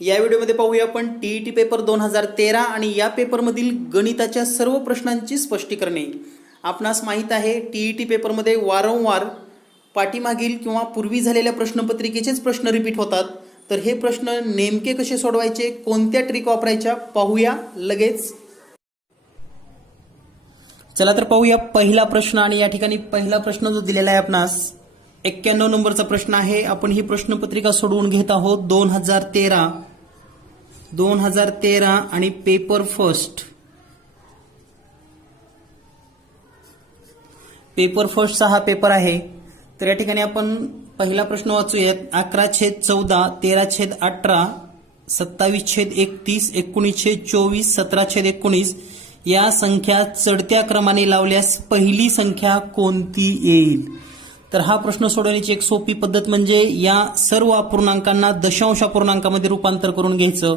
या व्हिडिओमध्ये पाहूया आपण टीईटी पेपर 2013 आणि या पेपरमधील गणिताच्या सर्व प्रश्नांची स्पष्टीकरणे। आपणास माहीत आहे टीईटी पेपरमध्ये वारंवार पाठीमागील किंवा पूर्वी झालेल्या प्रश्नपत्रिकेचेच प्रश्न रिपीट होतात। तर हे प्रश्न नेमके कसे सोडवायचे, कोणत्या ट्रिक वापरायच्या पाहूया लगेच। चला तर पाहूया पहिला प्रश्न। आणि या ठिकाणी पहिला प्रश्न जो दिलेला आहे आपणास 91 नंबरचा प्रश्न आहे। आपण ही प्रश्नपत्रिका सोडवून घेत आहोत 2013 आणि पेपर फर्स्टचा हा पेपर आहे। तर या ठिकाणी आपण पहिला प्रश्न वाचूयात। 11/14, 13/18, 27/31, 19/24, 17/19 या संख्या चढत्या क्रमाने लावल्यास पहिली संख्या कोणती येईल। तर हा प्रश्न सोडवण्याची एक सोपी पद्धत म्हणजे या सर्व अपूर्णांकांना दशांश अपूर्णांकामध्ये रूपांतर करून घ्यायचं।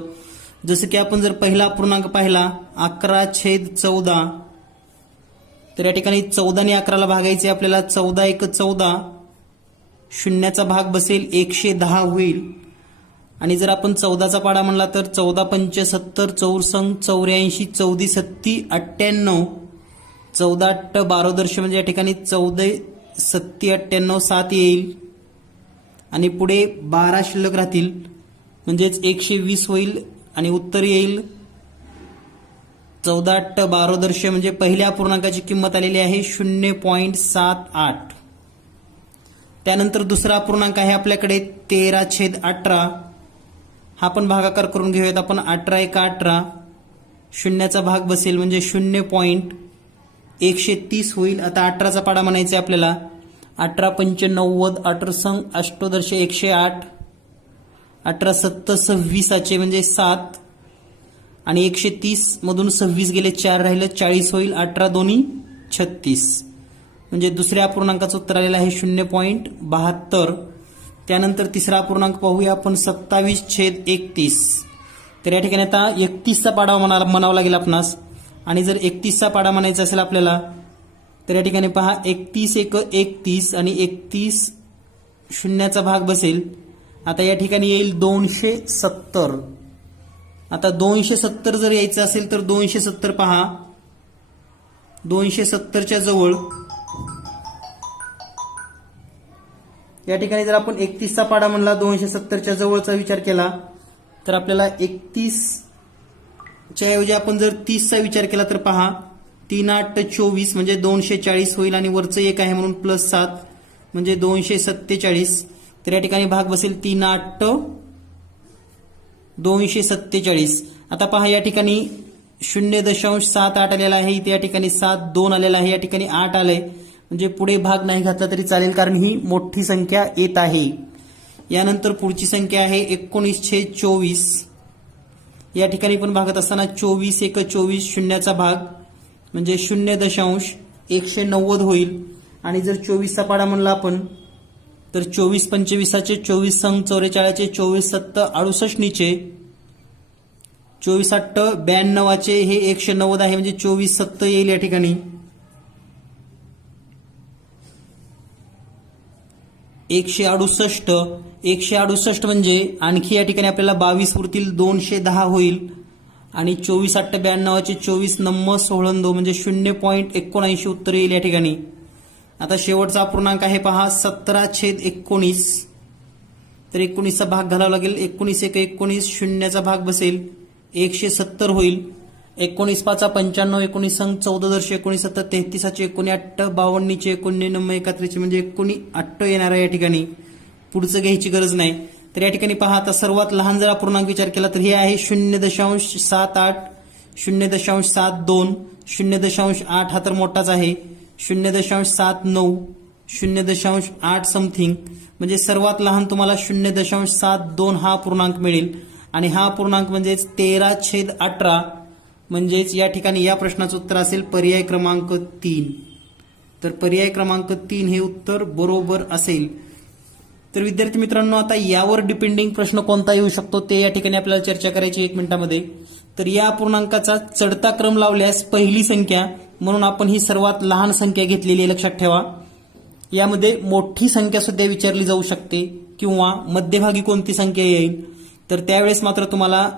जसं की आपण जर पहिला अपूर्णांक पाहिला 11/14, तर या ठिकाणी 14 ने 11 ला भागायचे आपल्याला। 14 × 1 = 14, शून्याचा भाग बसेल 110 होईल। आणि जर आपण 14चा पाडा म्हणला तर 14×5 = 70, 4×84 = 14, 7×7 = 98, 14×8 = 12 म्हणजे या ठिकाणी 14 7 98 7 येईल। आणि पुढे 12 शिल्लक राहतील म्हणजेच 120 होईल आणि उत्तर येईल 14×8 = 12 म्हणजे पहिल्या अपूर्णांकाची किंमत आलेली आहे 0.78। त्यानंतर दुसरा अपूर्णांक आहे आपल्याकडे 13/18। हा पण भागाकार करून घेऊयात आपण। 18 × 1 = 18, शून्याचा भाग बसेल म्हणजे 0.130 होईल। आता 18चा पाडा म्हणायचा आहे आपल्याला। 18×5 = 90, 18×8 = 108, 18×7 = 26 म्हणजे 7 आणि 130 मधून 26 गेले 4 राहिलं 40 होईल। 18×2 = 36 म्हणजे दुसऱ्या अपूर्णांकाचं उत्तर आलेलं आहे 0.72। त्यानंतर तिसरा अपूर्णांक पाहूया आपण 27/31। तर या ठिकाणी आता 31चा पाडा म्हणावा लागेल आपणास। आणि जर 31चा पाडा म्हणायचा असेल आपल्याला तर या ठिकाणी पहा 31 × 1 = 31 आणि 31 शून्याचा भाग बसेल। आता या ठिकाणी येईल 270। आता 270 जर यायचं असेल तर 270 पहा, 270च्या जवळ या ठिकाणी जर आपण 31चा पाडा म्हणला 270च्या जवळचा विचार केला तर आपल्याला 31च्या ऐवजी आपण जर 30चा विचार केला तर पहा 3×8 = 24 म्हणजे 240 होईल आणि वरचं 1 आहे म्हणून +7 म्हणजे 247। तर या ठिकाणी भाग बसेल 3×8 = 247। आता पहा या ठिकाणी 0.78 आलेला आहे, इथे या ठिकाणी 7 आलेला आहे, या ठिकाणी 8 आलंय म्हणजे पुढे भाग नाही घातला तरी चालेल कारण ही मोठी संख्या येत आहे। यानंतर पुढची संख्या आहे 19/24। या ठिकाणी पण भागत असताना 24 × 1 = 24, शून्याचा भाग म्हणजे 0.190 होईल। आणि जर 24चा पाडा म्हणला आपण तर 24×25 = 24, 44 = 24, 7 68 नीचे 24×8 = 92 हे 190 आहे म्हणजे 24×7 येईल। या ठिकाणी 168 म्हणजे आणखी या ठिकाणी आपल्याला 22 उरतील, 210 होईल। आणि 24×8 = 92, 24×9 = 16 म्हणजे 0.79 उत्तर येईल या ठिकाणी। आता शेवटचा अपूर्णांक आहे पहा 17/19। तर 19चा भाग घालावा लागेल। 19 × 1 = 19, शून्याचा भाग बसेल 170 होईल। 19×5 = 95, 19 × 14 = 19, 7 33 = 19, 8 52 चे 19, 9 31 म्हणजे 19 येणार आहे या ठिकाणी। पुढचं घ्यायची गरज नाही। तर या ठिकाणी पहा आता सर्वात लहान जर अपूर्णांक विचार केला तर हे आहे 0.78, 0.72, 0.8 हा तर मोठाच आहे, 0.79, 0.8 समथिंग म्हणजे सर्वात लहान तुम्हाला 0.72 हा अपूर्णांक मिळेल। आणि हा अपूर्णांक म्हणजेच 13/18 म्हणजेच या ठिकाणी या प्रश्नाचं उत्तर असेल पर्याय क्रमांक 3। तर पर्याय क्रमांक 3 हे उत्तर बरोबर असेल। तर विद्यार्थी मित्रांनो, आता यावर डिपेंडिंग प्रश्न कोणता येऊ शकतो ते या ठिकाणी आपल्याला चर्चा करायची 1 मिनिटामध्ये। तर या अपूर्णांकाचा चढता क्रम लावल्यास पहिली संख्या म्हणून आपण ही सर्वात लहान संख्या घेतलेली आहे, लक्षात ठेवा। यामध्ये मोठी संख्या सुद्धा विचारली जाऊ शकते किंवा मध्यभागी कोणती संख्या येईल तर त्यावेळेस मात्र तुम्हाला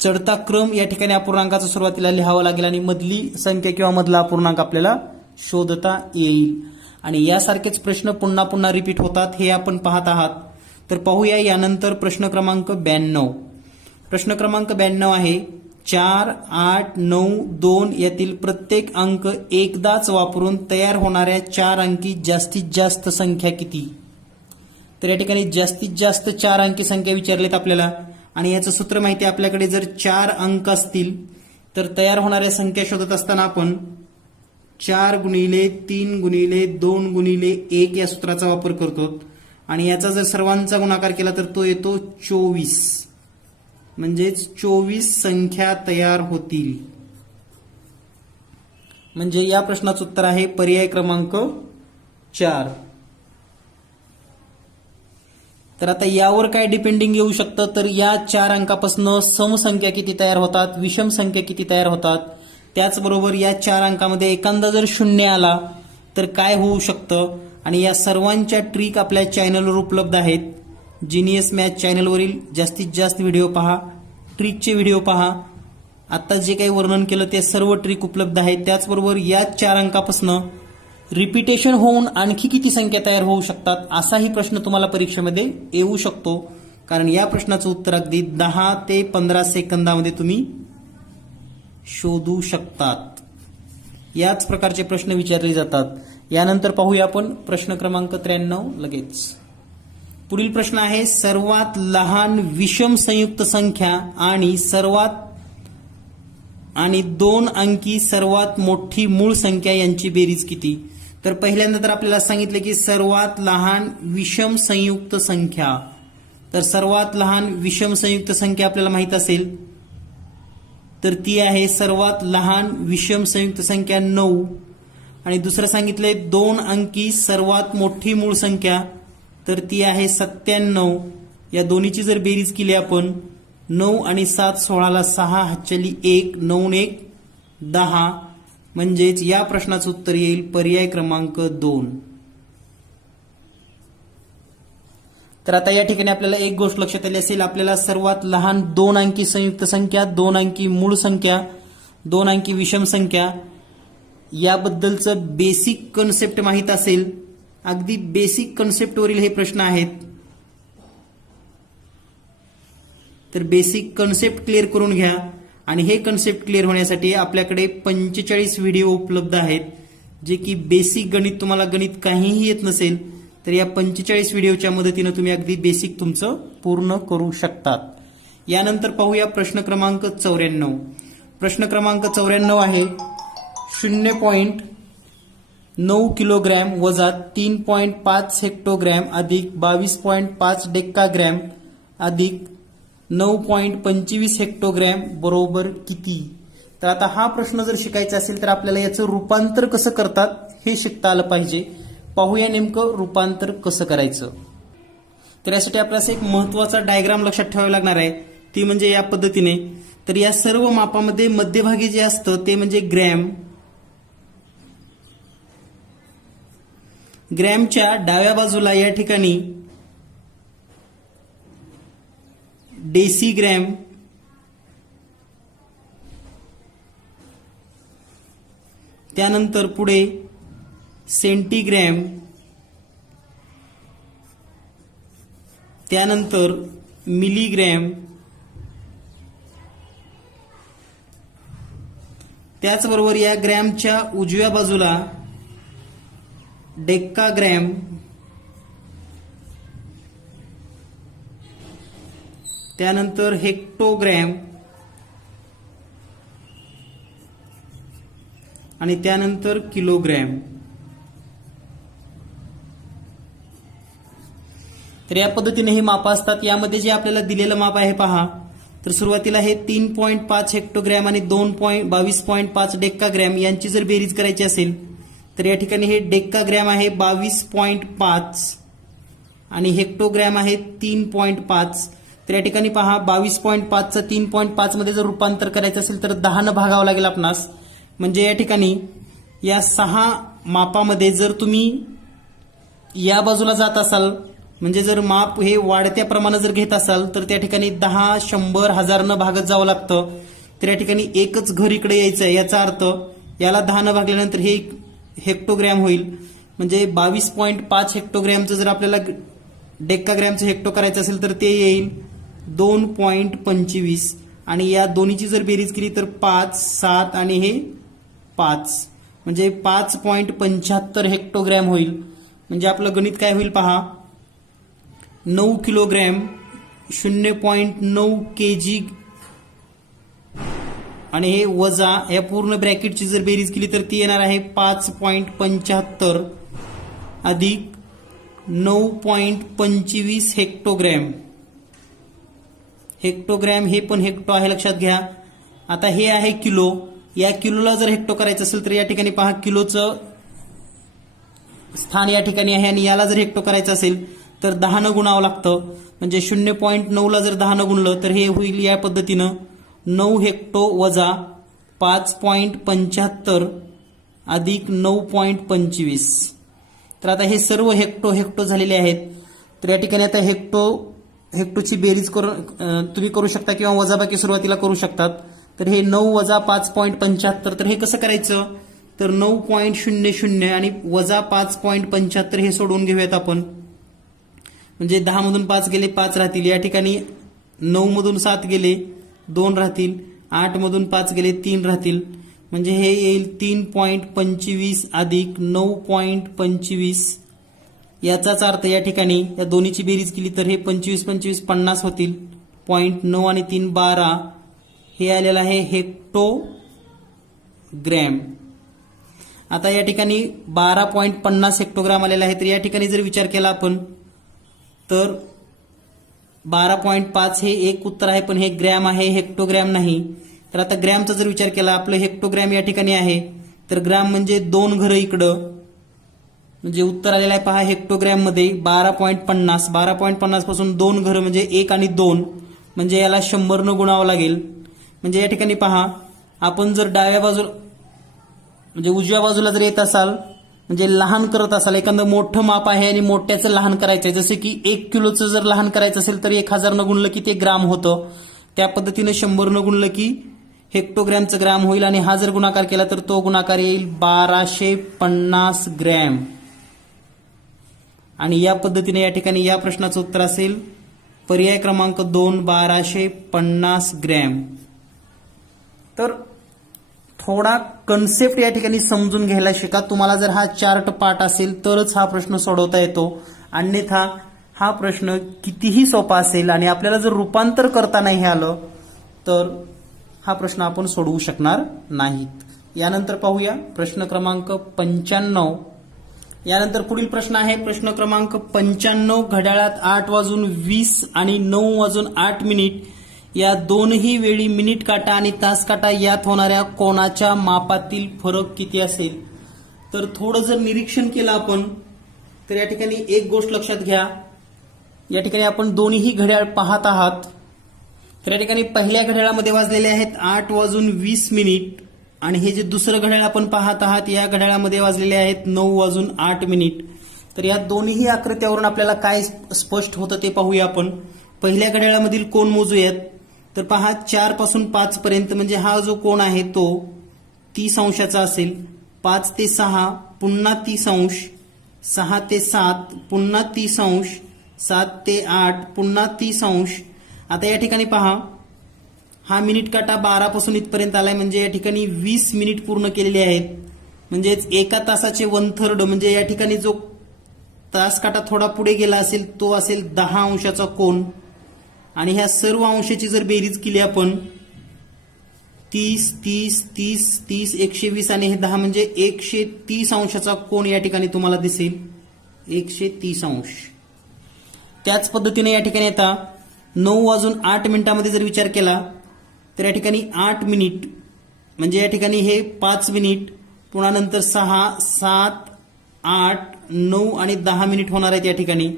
चढता क्रम या ठिकाणी अपूर्णांकाचा सुरुवातीला लिहावा लागेल आणि मधली संख्या किंवा मधला अपूर्णांक आपल्याला शोधता येईल. आणि यासारखेच प्रश्न पुन्हा पुन्हा रिपीट होतात हे आपण पाहत आहात. तर पाहूया यानंतर प्रश्न क्रमांक 92. प्रश्न क्रमांक 92 आहे 4, 8, 9, 2 यातील प्रत्येक अंक एकदाच वापरून तयार होणाऱ्या 4 अंकी जास्तीत जास्त संख्या किती. तर या ठिकाणी जास्तीत जास्त 4 अंकी संख्या विचारलेत आपल्याला आणि याचं सूत्र माहिती आहे आपल्याकडे. जर 4 अंक असतील तर तयार होणाऱ्या संख्या शोधत असताना आपण 4 गुणिले 3 गुणिले 2 गुणिले 1 या सूत्राचा वापर करतो आणि याचा जर सर्वांचा गुणाकार केला तर तो येतो 24. म्हणजेच 24 संख्या तयार होतील. म्हणजे या प्रश्नाचं उत्तर आहे पर्याय क्रमांक 4. तर आता यावर काय डिपेंडिंग येऊ शकतं तर या 4 अंकापासून समसंख्या किती तयार होतात, विषम संख्या किती तयार होतात. त्याचबरोबर या 4 अंकामध्ये एखादा जर शून्य आला तर काय होऊ शकतं. आणि या सर्वांच्या ट्रिक आपल्या चॅनलवर उपलब्ध आहेत. जिनियस मॅथ चॅनलवरील जास्तीत जास्त व्हिडिओ पहा, ट्रिकचे व्हिडिओ पहा. आता जे काही वर्णन केलं ते सर्व ट्रिक उपलब्ध आहेत. त्याचबरोबर या 4 अंकापासून रिपिटेशन होऊन आणखी किती संख्या तयार होऊ शकतात असाही प्रश्न तुम्हाला परीक्षेमध्ये येऊ शकतो. कारण या प्रश्नाचं उत्तर अगदी 10 ते 15 सेकंदामध्ये तुम्ही शोधू शकतात. याच प्रकारचे प्रश्न विचारले जातात. यानंतर पाहूया आपण प्रश्न क्रमांक 93 लगेच. पुढील प्रश्न आहे सर्वात लहान विषम संयुक्त संख्या आणि 2 अंकी सर्वात मोठी मूळ संख्या यांची बेरीज किती. तर पहिल्यांदा तर आपल्याला सांगितलं की सर्वात लहान विषम संयुक्त संख्या. तर सर्वात लहान विषम संयुक्त संख्या आपल्याला माहित असेल तर ती आहे सर्वात लहान विषम संयुक्त संख्या 9. आणि दुसरं सांगितलंय 2 अंकी सर्वात मोठी मूळ संख्या तर ती आहे 97. या दोन्हीची जर बेरीज केली आपण 9 आणि 7 16ला 6 हातचली 1 9 1 10. म्हणजेच या प्रश्नाचं उत्तर येईल पर्याय क्रमांक 2. तर आता या ठिकाणी आपल्याला एक गोष्ट लक्षात आली असेल. आपल्याला सर्वात लहान 2 अंकी संयुक्त संख्या, 2 अंकी मूळ संख्या, 2 अंकी विषम संख्या याबद्दलचं बेसिक कन्सेप्ट माहित असेल. अगदी बेसिक कन्सेप्टवरील हे प्रश्न आहेत. तर बेसिक कन्सेप्ट क्लिअर करून घ्या. आणि हे कन्सेप्ट क्लिअर होण्यासाठी आपल्याकडे 45 व्हिडिओ उपलब्ध आहेत. जे की बेसिक गणित, तुम्हाला गणित काहीही येत नसेल तर या 45 व्हिडिओच्या मदतीने तुम्ही अगदी बेसिक तुमचं पूर्ण करू शकतात. यानंतर पाहूया प्रश्न क्रमांक 94. प्रश्न क्रमांक 94 आहे 0.9 किलोग्रॅम वजा 3.5 हेक्टोग्रॅम अधिक 22.5 डेक्काग्रॅम अधिक 9.25 हेक्टोग्रॅम बरोबर किती. तर आता हा प्रश्न जर शिकायचा असेल तर आपल्याला याचं रूपांतर कसं करतात हे शिकता आलं पाहिजे. पाहूया नेमकं रूपांतर कसं करायचं. तर यासाठी आपल्याला एक महत्वाचा डायग्राम लक्षात ठेवावा लागणार आहे. ती म्हणजे या पद्धतीने. तर या सर्व मापामध्ये मध्यभागी जे असतं ते म्हणजे ग्रॅम. ग्रॅमच्या डाव्या बाजूला या ठिकाणी डेसिग्रॅम, त्यानंतर पुढे सेंटीग्रॅम, त्यानंतर मिलीग्रॅम, त्याचबरोबर या ग्रॅमच्या उजव्या बाजूला डेक्काग्रॅम, त्यानंतर हेक्टोग्रॅम आणि त्यानंतर किलोग्रॅम. तर या पद्धतीने ही माप असतात. यामध्ये जे आपल्याला दिलेलं माप आहे पहा. तर सुरुवातीला हे 3.5 हेक्टोग्रॅम आणि 22.5 डेक्काग्रॅम यांची जर बेरीज करायची असेल तर या ठिकाणी हे डेक्काग्रॅम आहे 22.5 आणि हेक्टोग्रॅम आहे 3.5. तर या ठिकाणी पहा 22.5चं 3.5 मध्ये जर रूपांतर करायचं असेल तर 10 ने भागावं लागेल आपणास. म्हणजे या ठिकाणी या 6 मापामध्ये जर तुम्ही या बाजूला जात असाल म्हणजे जर माप हे वाढत्या प्रमाणात जर घेत असाल तर त्या ठिकाणी 10, 100, 1000 न भागत जावं लागतं. तर या ठिकाणी एकच घर इकडे यायचं आहे. याचा अर्थ याला 10 न भागल्यानंतर हे हेक्टोग्रॅम होईल. म्हणजे 22.5 हेक्टोग्रॅमचं जर आपल्याला डेक्काग्रॅमचं हेक्टो करायचं असेल तर ते येईल 2.25 आणि या दोन्हीची जर बेरीज केली तर 5, 7 आणि हे 5 म्हणजे 5.75 हेक्टोग्रॅम होईल. म्हणजे आपलं गणित काय होईल पहा, 9 किलोग्रॅम 0.9 kg आणि हे वजा या पूर्ण ब्रॅकेटची जर बेरीज केली तर ती येणार आहे 5.75 अधिक 9.25 हेक्टोग्रॅम. हेक्टोग्रॅम हे पण हेक्टो आहे लक्षात घ्या. आता हे आहे किलो, या किलोला जर हेक्टो करायचं असेल तर या ठिकाणी पहा किलोचं स्थान या ठिकाणी आहे आणि याला जर हेक्टो करायचं असेल तर 10 न गुणावं लागतं. म्हणजे 0.9 ला जर 10 न गुणलं तर हे होईल या पद्धतीनं 9 हेक्टो वजा 5.75 अधिक 9.25. तर आता हे सर्व हेक्टो झालेले आहेत. तर या ठिकाणी आता हेक्टोची बेरीज तुम्ही करू शकता किंवा वजाबाकी सुरुवातीला करू शकतात. तर हे 9 वजा 5.75 तर हे कसं करायचं, तर 9.00 आणि वजा 5.75 हे सोडवून घेऊयात आपण. म्हणजे 10 मधून 5 गेले 5 राहतील. या ठिकाणी 9 मधून 7 गेले 2 राहतील. 8 मधून 5 गेले 3 राहतील. म्हणजे हे येईल 3.25 अधिक 9.25. याचाच अर्थ या ठिकाणी या दोन्हीची बेरीज केली तर हे 25 25 50 होतील. 0.9 आणि 3 12 हे आलेलं आहे हेक्टोग्रॅम. आता या ठिकाणी 12.50 हेक्टोग्राम आलेला आहे. तर या ठिकाणी जर विचार केला आपण तर 12.5 हे एक उत्तर आहे पण हे ग्रॅम आहे हेक्टोग्रॅम नाही. तर आता ग्रॅमचा जर विचार केला आपलं हेक्टोग्रॅम या ठिकाणी आहे तर ग्रॅम म्हणजे 2 घरं इकडं. म्हणजे उत्तर आलेलं आहे पहा हेक्टोग्रॅम मध्ये 12.50. 12.50 पासून 2 घरं म्हणजे 1 आणि 2 म्हणजे याला 100 न गुणावं लागेल. म्हणजे या ठिकाणी पहा आपण जर डाव्या बाजूला म्हणजे उजव्या बाजूला जर येत असाल म्हणजे लहान करत असाल, एखादं मोठं माप आहे आणि मोठ्याचं लहान करायचं आहे, जसे की 1 किलोचं जर लहान करायचं असेल तर 1000 न गुणलं की ते ग्राम होतं. त्या पद्धतीनं 100 न गुणलं की हेक्टोग्रॅमचं ग्राम होईल आणि हा जर गुणाकार केला तर तो गुणाकार येईल 1250 ग्रॅम. आणि या पद्धतीने या ठिकाणी या प्रश्नाचं उत्तर असेल पर्याय क्रमांक 2 1250 ग्रॅम. तर थोडा कन्सेप्ट या ठिकाणी समजून घ्यायला शिका. तुम्हाला जर हा चार्ट पाठ असेल तरच हा प्रश्न सोडवता येतो, अन्यथा हा प्रश्न कितीही सोपा असेल आणि आपल्याला जर रूपांतर करता नाही आलं तर हा प्रश्न आपण सोडवू शकणार नाहीत. यानंतर पाहूया प्रश्न क्रमांक 95. यानंतर पुढील प्रश्न आहे प्रश्न क्रमांक 95. घड्याळात 8:20 आणि 9:08 या दोनही वेळी मिनिट काटा आणि तास काटा यात होणाऱ्या कोणाच्या मापातील फरक किती असेल. तर थोडं जर निरीक्षण केलं आपण तर या ठिकाणी एक गोष्ट लक्षात घ्या. या ठिकाणी आपण दोन्ही घड्याळ पाहत आहात. तर या ठिकाणी पहिल्या घड्याळामध्ये वाजलेले आहेत 8:20 आणि हे जे दुसरं घड्याळ आपण पाहत आहात या घड्याळामध्ये वाजलेले आहेत 9:08. तर या दोन्ही आकृत्यावरून आपल्याला काय स्पष्ट होतं ते पाहूया आपण. पहिल्या घड्याळामधील कोण मोजूयात. तर पहा 4 पासून 5 पर्यंत म्हणजे हा जो कोण आहे तो 30 अंशाचा असेल. 5 ते 6 पुन्हा 30 अंश, 6 ते 7 पुन्हा 30 अंश, 7 ते 8 पुन्हा 30 अंश. आता या ठिकाणी पहा हा मिनिट काटा 12 पासून इथपर्यंत आलाय म्हणजे या ठिकाणी 20 मिनिट पूर्ण केलेले आहेत. म्हणजेच एका तासाचे 1/3 म्हणजे या ठिकाणी जो तास काटा थोडा पुढे गेला असेल तो असेल 10 अंशाचा कोन. आणि ह्या सर्व अंशाची जर बेरीज केली आपण 30 30 30 30 120 आणि हे 10 म्हणजे 130 अंशाचा कोन या ठिकाणी तुम्हाला दिसेल 130 अंश. त्याच पद्धतीने या ठिकाणी आता 9:08 जर विचार केला तर या ठिकाणी 8 मिनिट म्हणजे या ठिकाणी हे 5 मिनिट पुन्हा नंतर 6 7 8 9 आणि 10 मिनिट होणार आहेत या ठिकाणी.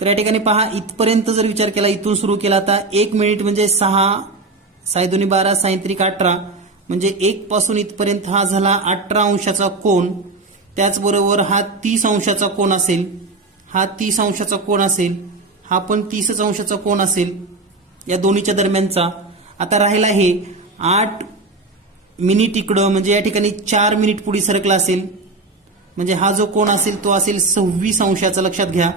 तर या ठिकाणी पहा इथपर्यंत जर विचार केला इथून सुरू केला आता 1 मिनिट म्हणजे 6 6 2 12 6 3 18 म्हणजे 1 पासून इथपर्यंत हा झाला 18 अंशाचा कोन. त्याचबरोबर हा 30 अंशाचा कोन असेल हा 30 अंशाचा कोन असेल, हा पण 30 अंशाचा कोन असेल या दोन्हीच्या दरम्यानचा. आता राहिला हे 8 मिनिट इकडं, म्हणजे या ठिकाणी 4 मिनिट पुढे सरकला असेल, म्हणजे हा जो कोन असेल तो असेल 26 अंशाचा. लक्षात घ्या.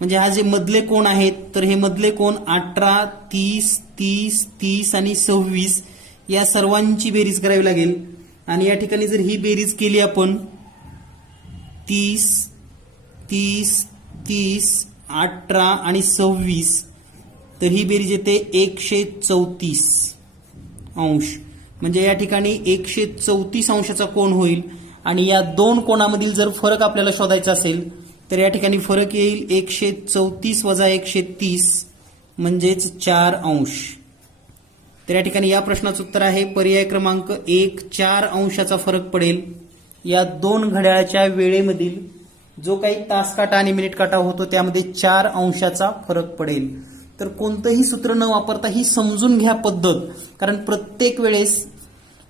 म्हणजे हा जे मधले कोन आहेत तर हे मधले कोन 18, 30, 30, 30 आणि 26 या सर्वांची बेरीज करावी लागेल. आणि या ठिकाणी जर ही बेरीज केली आपण 30, 30, 30, 18 आणि 26 तर ही बेरीज येते 134 अंश. म्हणजे या ठिकाणी 134 अंशाचा कोन होईल. आणि या दोन कोणामधील जर फरक आपल्याला शोधायचा असेल तर या ठिकाणी फरक येईल 134 वजा 130 म्हणजेच 4 अंश. तर या ठिकाणी या प्रश्नाचं उत्तर आहे पर्याय क्रमांक 1, 4 अंशाचा फरक पडेल. या दोन घड्याळाच्या वेळेमधील जो काही तास काटा आणि मिनिट काटा होतो त्यामध्ये 4 अंशाचा फरक पडेल. तर कोणतंही सूत्र न वापरता ही समजून घ्या पद्धत, कारण प्रत्येक वेळेस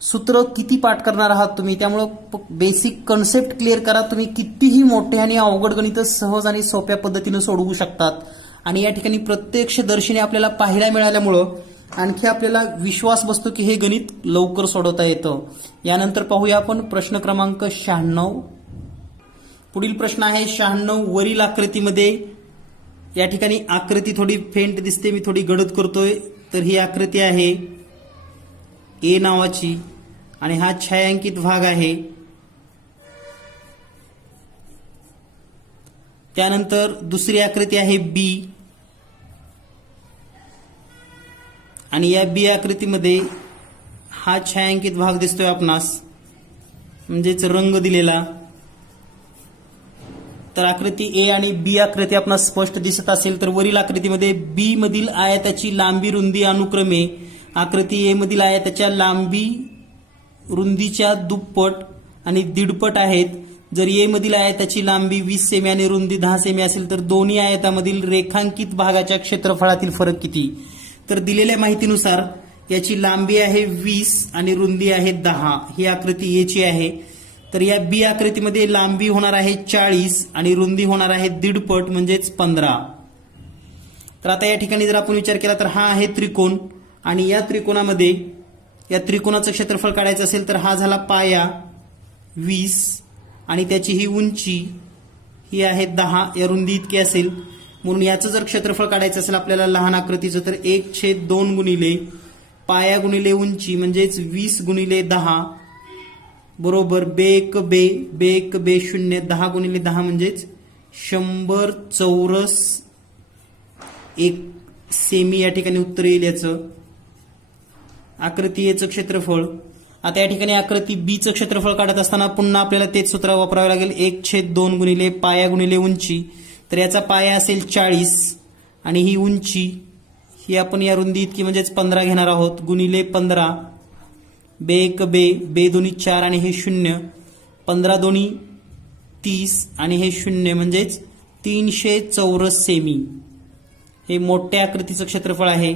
सूत्र किती पाठ करणार आहात तुम्ही, त्यामुळं बेसिक कन्सेप्ट क्लिअर करा. तुम्ही कितीही मोठे आणि अवघड गणित सहज आणि सोप्या पद्धतीने सोडवू शकतात. आणि या ठिकाणी प्रत्यक्षदर्शीने आपल्याला पाहायला मिळाल्यामुळं आणखी आपल्याला विश्वास बसतो की हे गणित लवकर सोडवता येतं. यानंतर पाहूया आपण प्रश्न क्रमांक 96. पुढील प्रश्न आहे 96. वरील आकृतीमध्ये, या ठिकाणी आकृती थोडी फेंट दिसते, मी थोडी गडद करतोय. तर ही आकृती आहे ए नावाची आणि हा छायांकित भाग आहे. त्यानंतर दुसरी आकृती आहे बी आणि या बी आकृतीमध्ये हा छायांकित भाग दिसतोय आपणास, म्हणजेच रंग दिलेला. तर आकृती ए आणि बी आकृती आपणास स्पष्ट दिसत असेल तर वरील आकृतीमध्ये बी मधील आयताची लांबी रुंदी अनुक्रमे आकृती ए मधील आयताच्या लांबी रुंदीच्या दुप्पट आणि दीडपट आहेत. जर ए मधील आयताची लांबी 20 सेमी आणि रुंदी 10 सेमी असेल तर दोन्ही आयतामधील रेखांकित भागाच्या क्षेत्रफळातील फरक किती. तर दिलेल्या माहितीनुसार याची लांबी आहे 20 आणि रुंदी आहे 10. ही आकृती ए ची आहे. तर या बी आकृतीमध्ये लांबी होणार आहे 40 आणि रुंदी होणार आहे दीडपट म्हणजेच 15. तर आता या ठिकाणी जर आपण विचार केला तर हा आहे त्रिकोण आणि या त्रिकोणामध्ये या त्रिकोणाचं क्षेत्रफळ काढायचं असेल तर हा झाला पाया 20 आणि त्याची ही उंची ही आहे 10, या रुंदी इतकी असेल. म्हणून याचं जर क्षेत्रफळ काढायचं असेल आपल्याला लहान आकृतीचं तर 1/2 गुणिले पाया गुणिले उंची म्हणजेच 20 गुणिले 10 बरोबर बेक बे 0, 10 गुणिले 10 म्हणजेच 100 चौरस 1 सेमी या ठिकाणी उत्तर येईल याचं. आकृती एचं क्षेत्रफळ. आता या ठिकाणी आकृती बीचं क्षेत्रफळ काढत असताना पुन्हा आपल्याला तेच सूत्र वापरावे लागेल 1/2 गुणिले पाया गुणिले उंची. तर याचा पाया असेल 40 आणि ही उंची ही आपण या रुंदी इतकी म्हणजेच 15 घेणार आहोत गुणिले 15 बे बे दोन्ही 4 आणि हे 0, 15 दोन्ही 30 आणि हे 0 म्हणजेच 300 चौरस सेमी हे मोठ्या आकृतीचं क्षेत्रफळ आहे.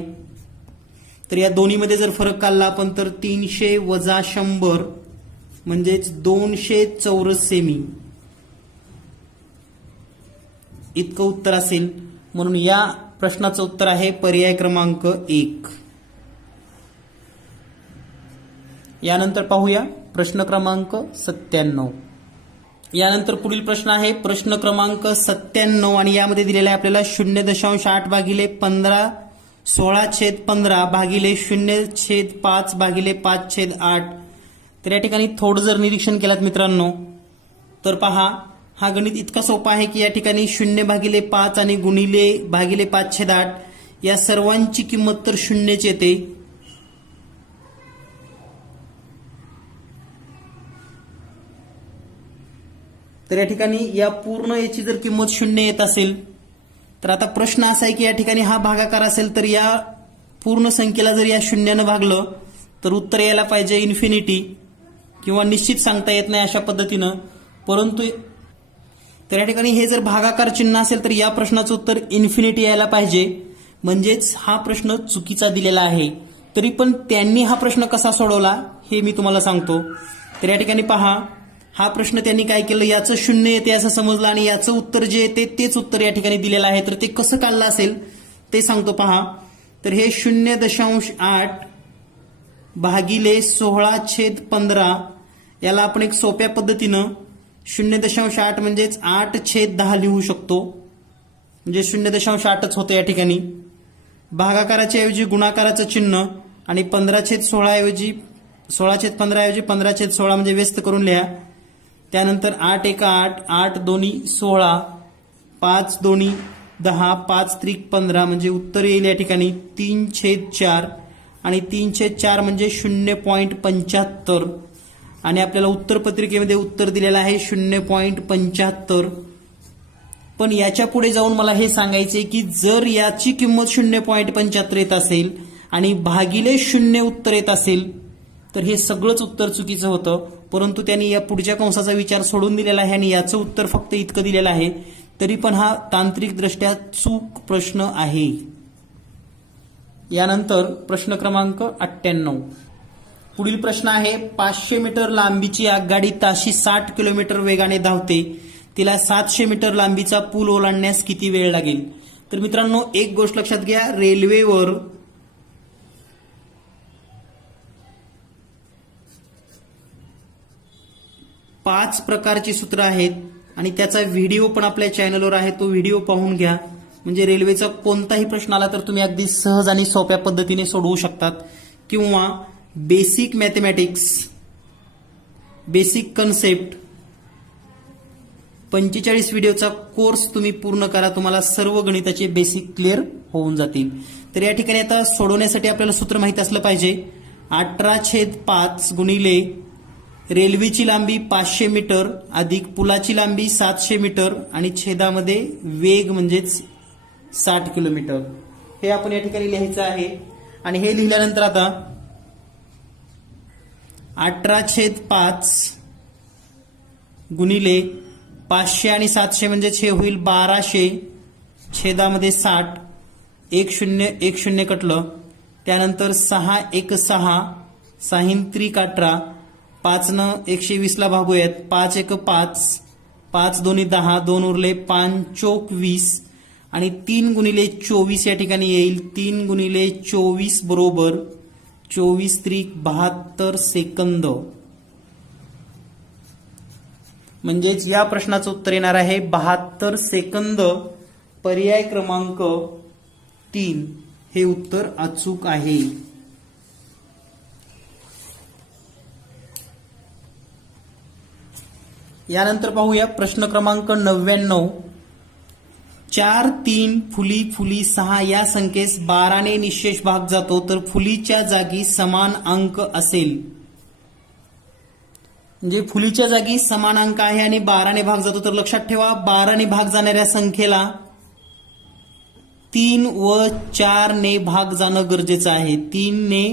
तर या दोन्हीमध्ये जर फरक काढला आपण तर 300 वजा 100 म्हणजेच 200 चौरस सेमी इतकं उत्तर असेल. म्हणून या प्रश्नाचं उत्तर आहे पर्याय क्रमांक 1. यानंतर पाहूया प्रश्न क्रमांक 97. यानंतर पुढील प्रश्न आहे प्रश्न क्रमांक 97 आणि यामध्ये दिलेला आहे आपल्याला 0.8 भागिले 15 16/15 भागिले 0/5 भागिले 5/8. तर या ठिकाणी थोडं जर निरीक्षण केलात मित्रांनो तर पहा हा गणित इतका सोपा आहे की या ठिकाणी 0/5 आणि गुणिले भागिले 5/8 या सर्वांची किंमत तर 0च येते. तर या ठिकाणी या पूर्ण याची जर किंमत 0 येत असेल तर आता प्रश्न असा आहे की या ठिकाणी हा भागाकार असेल तर या पूर्ण संख्येला जर या 0ने भागलं तर उत्तर यायला पाहिजे इन्फिनिटी किंवा निश्चित सांगता येत नाही अशा पद्धतीनं. परंतु तर या ठिकाणी हे जर भागाकार चिन्ह असेल तर या प्रश्नाचं उत्तर इन्फिनिटी यायला पाहिजे, म्हणजेच हा प्रश्न चुकीचा दिलेला आहे. तरी पण त्यांनी हा प्रश्न कसा सोडवला हे मी तुम्हाला सांगतो. तर या ठिकाणी पहा हा प्रश्न त्यांनी काय केलं, याचं शून्य येते असं समजलं आणि याचं उत्तर जे येते तेच उत्तर या ठिकाणी दिलेलं आहे. तर ते कसं काढलं असेल ते सांगतो पहा. तर हे 0.8 भागिले 16/15 याला आपण एक सोप्या पद्धतीनं 0.8 म्हणजेच 8/10 लिहू शकतो. म्हणजे 0.8च होतं या ठिकाणी. भागाकाराच्या ऐवजी गुणाकाराचं चिन्ह आणि 15/16 ऐवजी 16/15 ऐवजी 15/16 म्हणजे व्यस्त करून लिहा. त्यानंतर 8 1 8, 8 2 16, 5 2 10, 5 3 15 म्हणजे उत्तर येईल या ठिकाणी 3/4 आणि 3/4 म्हणजे 0.75 आणि आपल्याला उत्तरपत्रिकेमध्ये उत्तर दिलेलं आहे 0.75. पण याच्या पुढे जाऊन मला हे सांगायचे की जर याची किंमत 0.75 येत असेल आणि भागिले 0 उत्तर येत असेल तर हे सगळंच उत्तर चुकीचं होतं. परंतु त्यांनी या पुढच्या कंसाचा विचार सोडून दिलेला आहे आणि याचं उत्तर फक्त इतकं दिलेलं आहे. तरी पण हा तांत्रिकदृष्ट्या चूक प्रश्न आहे. यानंतर प्रश्न क्रमांक 98. पुढील प्रश्न आहे, 500 मीटर लांबीची आगगाडी ताशी 60 किलोमीटर वेगाने धावते. तिला 700 मीटर लांबीचा पूल ओलांडण्यास किती वेळ लागेल? तर मित्रांनो, एक गोष्ट लक्षात घ्या, रेल्वेवर पाच प्रकारची सूत्र आहेत आणि त्याचा व्हिडिओ पण आपल्या चॅनलवर आहे. तो व्हिडिओ पाहून घ्या. म्हणजे रेल्वेचा कोणताही प्रश्न आला तर तुम्ही अगदी सहज आणि सोप्या पद्धतीने सोडवू शकतात. किंवा बेसिक मॅथमॅटिक्स, बेसिक कन्सेप्ट 45 व्हिडिओचा कोर्स तुम्ही पूर्ण करा. तुम्हाला सर्व गणिताचे बेसिक क्लिअर होऊन जातील. तर या ठिकाणी आता सोडवण्यासाठी आपल्याला सूत्र माहित असलं पाहिजे. 18/5 गुणिले रेल्वेची लांबी 500 मीटर अधिक पुलाची लांबी 700 मीटर आणि छेदामध्ये वेग म्हणजेच 60 किलोमीटर. हे आपण या ठिकाणी लिहायचं आहे. आणि हे लिहिल्यानंतर आता 18/5 गुणिले 500 आणि 700 म्हणजे हे होईल 1200 छेदामध्ये 60, 1 0 कटलं. त्यानंतर 6 1 6, 6 3 18, 5 न 120 ला भागूयात. 5 1 5, 5 2 10, 2 उरले 5 चोक 20 आणि 3 गुणिले 24 या ठिकाणी येईल. 3 गुणिले 24 बरोबर 24 त्रिक 72 सेकंद. म्हणजेच या प्रश्नाचं उत्तर येणार आहे 72 सेकंद. पर्याय क्रमांक 3 हे उत्तर अचूक आहे. यानंतर पाहूया प्रश्न क्रमांक 99. 4 3 फुली फुली 6 या संख्येस 12 ने निशेष भाग जातो तर फुलीच्या जागी समान अंक असेल. म्हणजे फुलीच्या जागी समान अंक आहे आणि 12 ने भाग जातो. तर लक्षात ठेवा, 12 ने भाग जाणाऱ्या संख्येला 3 व 4 ने भाग जाणं गरजेचं आहे. 3 ने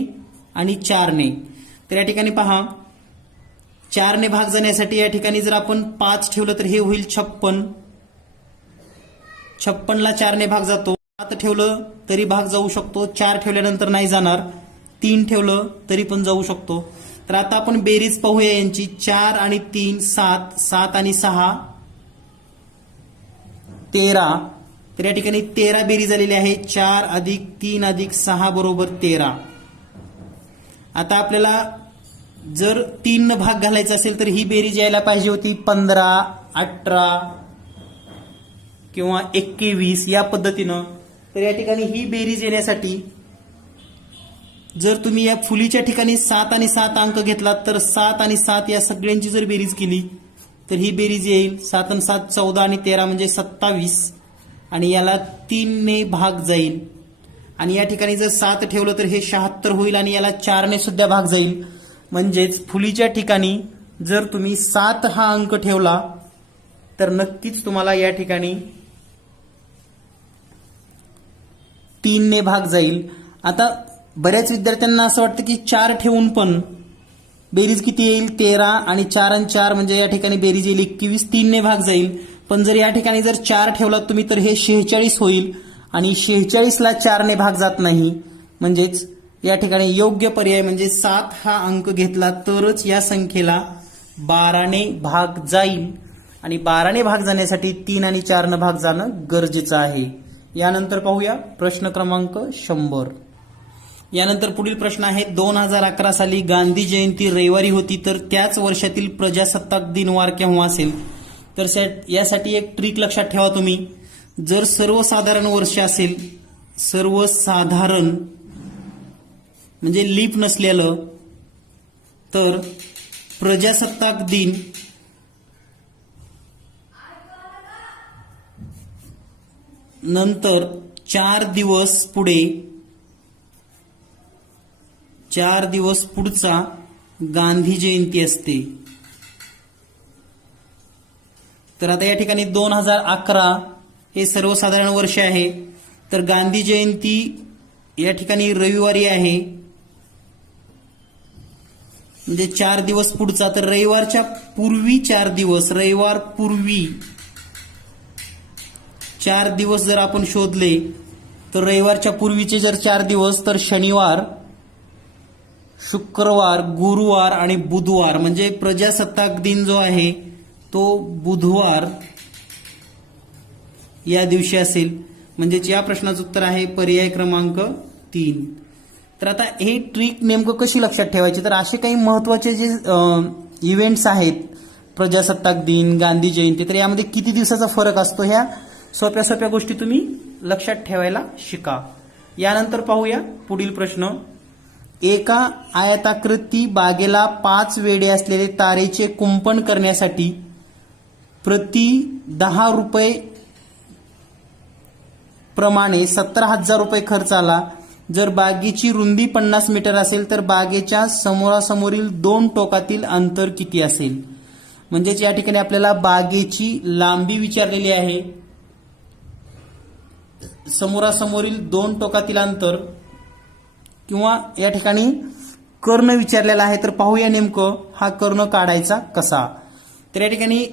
आणि 4 ने. तर या ठिकाणी पहा, 4 ने भाग जाण्यासाठी या ठिकाणी जर आपण 5 ठेवलं तर हे होईल 56. 56 ला 4 ने भाग जातो. 7 ठेवलं तरी भाग जाऊ शकतो. 4 ठेवल्यानंतर नाही जाणार. 3 ठेवलं तरी पण जाऊ शकतो. तर आता आपण बेरीज पाहूया यांची. 4 आणि 3 7, 7 आणि 6 13. तर या ठिकाणी 13 बेरीज आलेली आहे. 4 अधिक 3 अधिक 6 बरोबर 13. आता आपल्याला जर 3 न भाग घालायचा असेल तर ही बेरीज यायला पाहिजे होती 15, 18 किंवा 21 या पद्धतीनं. तर या ठिकाणी ही बेरीज येण्यासाठी जर तुम्ही या फुलीच्या ठिकाणी 7 आणि 7 अंक घेतलात तर 7 आणि 7 या सगळ्यांची जर बेरीज केली तर ही बेरीज येईल 7 आणि 7 14 आणि 13 म्हणजे 27 आणि याला 3 ने भाग जाईल. आणि या ठिकाणी जर 7 ठेवलं तर हे 76 होईल आणि याला 4 ने सुद्धा भाग जाईल. म्हणजेच फुलीच्या ठिकाणी जर तुम्ही 7 हा अंक ठेवला तर नक्कीच तुम्हाला या ठिकाणी 3 ने भाग जाईल. आता बऱ्याच विद्यार्थ्यांना असं वाटतं की 4 ठेवून पण बेरीज किती येईल 13 आणि 4 आणि 4 म्हणजे या ठिकाणी बेरीज येईल 21, 3 ने भाग जाईल. पण जर या ठिकाणी जर 4 ठेवलात तुम्ही तर हे 46 होईल आणि 46 ला 4 ने भाग जात नाही. म्हणजेच या ठिकाणी योग्य पर्याय म्हणजे 7 हा अंक घेतला तरच या संख्येला 12ने भाग जाईल आणि 12ने भाग जाण्यासाठी 3 आणि 4 भाग जाणं गरजेचं आहे. यानंतर पाहूया प्रश्न क्रमांक 100. यानंतर पुढील प्रश्न आहे 2011 साली गांधी जयंती रविवारी होती तर त्याच वर्षातील प्रजासत्ताक दिन वार केव्हा असेल. तर यासाठी एक ट्रिक लक्षात ठेवा तुम्ही. जर सर्वसाधारण वर्ष असेल, सर्वसाधारण म्हणजे लीप नसलेलं, तर प्रजासत्ताक दिन नंतर 4 दिवस पुढचा गांधी जयंती असते. तर आता या ठिकाणी 2011 हे सर्वसाधारण वर्ष आहे, तर गांधी जयंती या ठिकाणी रविवारी आहे, म्हणजे 4 दिवस पुढचा. तर रविवारच्या पूर्वी 4 दिवस, रविवार पूर्वी 4 दिवस जर आपण शोधले तर रविवारच्या पूर्वीचे जर 4 दिवस, तर शनिवार, शुक्रवार, गुरुवार आणि बुधवार, म्हणजे प्रजासत्ताक दिन जो आहे तो बुधवार या दिवशी असेल. म्हणजेच या प्रश्नाचं उत्तर आहे पर्याय क्रमांक 3. तर आता हे ट्रिक नेमकं कशी लक्षात ठेवायची. तर असे काही महत्वाचे जे इव्हेंट्स आहेत, प्रजासत्ताक दिन, गांधी जयंती, तर यामध्ये किती दिवसाचा फरक असतो, ह्या सोप्या सोप्या गोष्टी तुम्ही लक्षात ठेवायला शिका. यानंतर पाहूया पुढील प्रश्न. एका आयताकृती बागेला 5 वेढे असलेले तारेचे कुंपण करण्यासाठी प्रति 10 रुपये प्रमाणे 17,000 रुपये खर्च आला. जर बागेची रुंदी 50 मीटर असेल तर बागेच्या समोरासमोरील 2 टोकातील अंतर किती असेल. म्हणजेच या ठिकाणी आपल्याला बागेची लांबी विचारलेली आहे, समोरासमोरील 2 टोकातील अंतर, किंवा या ठिकाणी कर्ण विचारलेला आहे. तर पाहूया नेमकं हा कर्ण काढायचा कसा. तर या ठिकाणी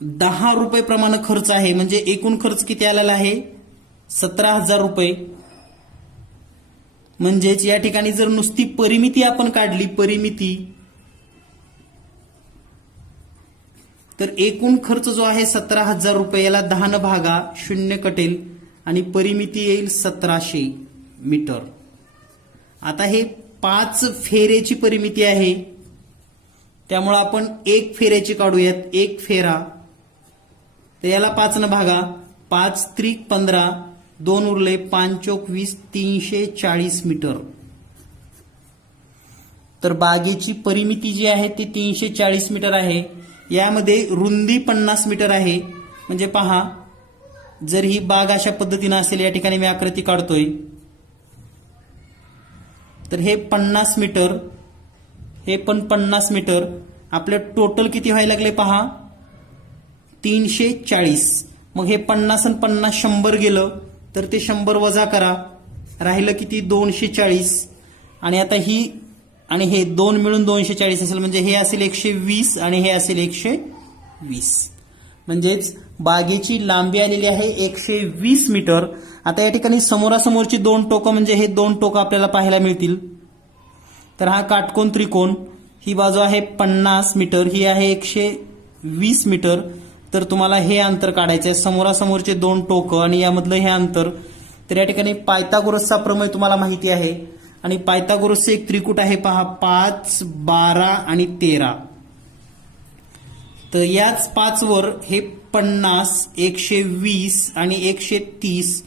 10 रुपये प्रमाणे खर्च आहे, म्हणजे एकूण खर्च किती आलेला आहे, 17,000 रुपये. म्हणजेच या ठिकाणी जर नुसती परिमिती आपण काढली, परिमिती, तर एकूण खर्च जो आहे 17,000 रुपये, याला 10 न भागा, 0 कटेल आणि परिमिती येईल 1700 मीटर. आता हे 5 फेऱ्याची परिमिती आहे, त्यामुळे आपण 1 फेऱ्याची काढूयात. 1 फेरा, तर याला 5 न भागा, 5 त्रिक 15, 2 उरले, 5 चोक 20, 340 मीटर. तर बागेची परिमिती जी आहे ती 340 मीटर आहे. यामध्ये रुंदी 50 मीटर आहे. म्हणजे पहा, जर ही बाग अशा पद्धतीनं असेल, या ठिकाणी मी आकृती काढतोय, तर हे 50 मीटर, हे पण 50 मीटर. आपलं टोटल किती व्हायला लागले पहा, 340. मग हे 50 आणि 50 100 गेलं, तर ते 100 वजा करा, राहिलं किती, 240. आणि आता ही आणि हे 2 मिळून 240 असेल, म्हणजे हे असेल 120 आणि हे असेल 120. म्हणजेच बागेची लांबी आलेली आहे 120 मीटर. आता या ठिकाणी समोरासमोरची 2 टोकं, म्हणजे हे 2 टोकं आपल्याला पाहायला मिळतील. तर हा काटकोन त्रिकोण, ही बाजू आहे 50 मीटर, ही आहे 120 मीटर. तर तुम्हाला हे अंतर काढायचं आहे, समोरासमोरचे 2 टोकं आणि यामधलं हे अंतर. तर या ठिकाणी पायथागोरसचा प्रमेय तुम्हाला माहिती आहे, आणि पायथागोरसचे एक त्रिकूट आहे पहा, 5, 12 आणि 13. तर याच 5 वर हे 50, 120 आणि 130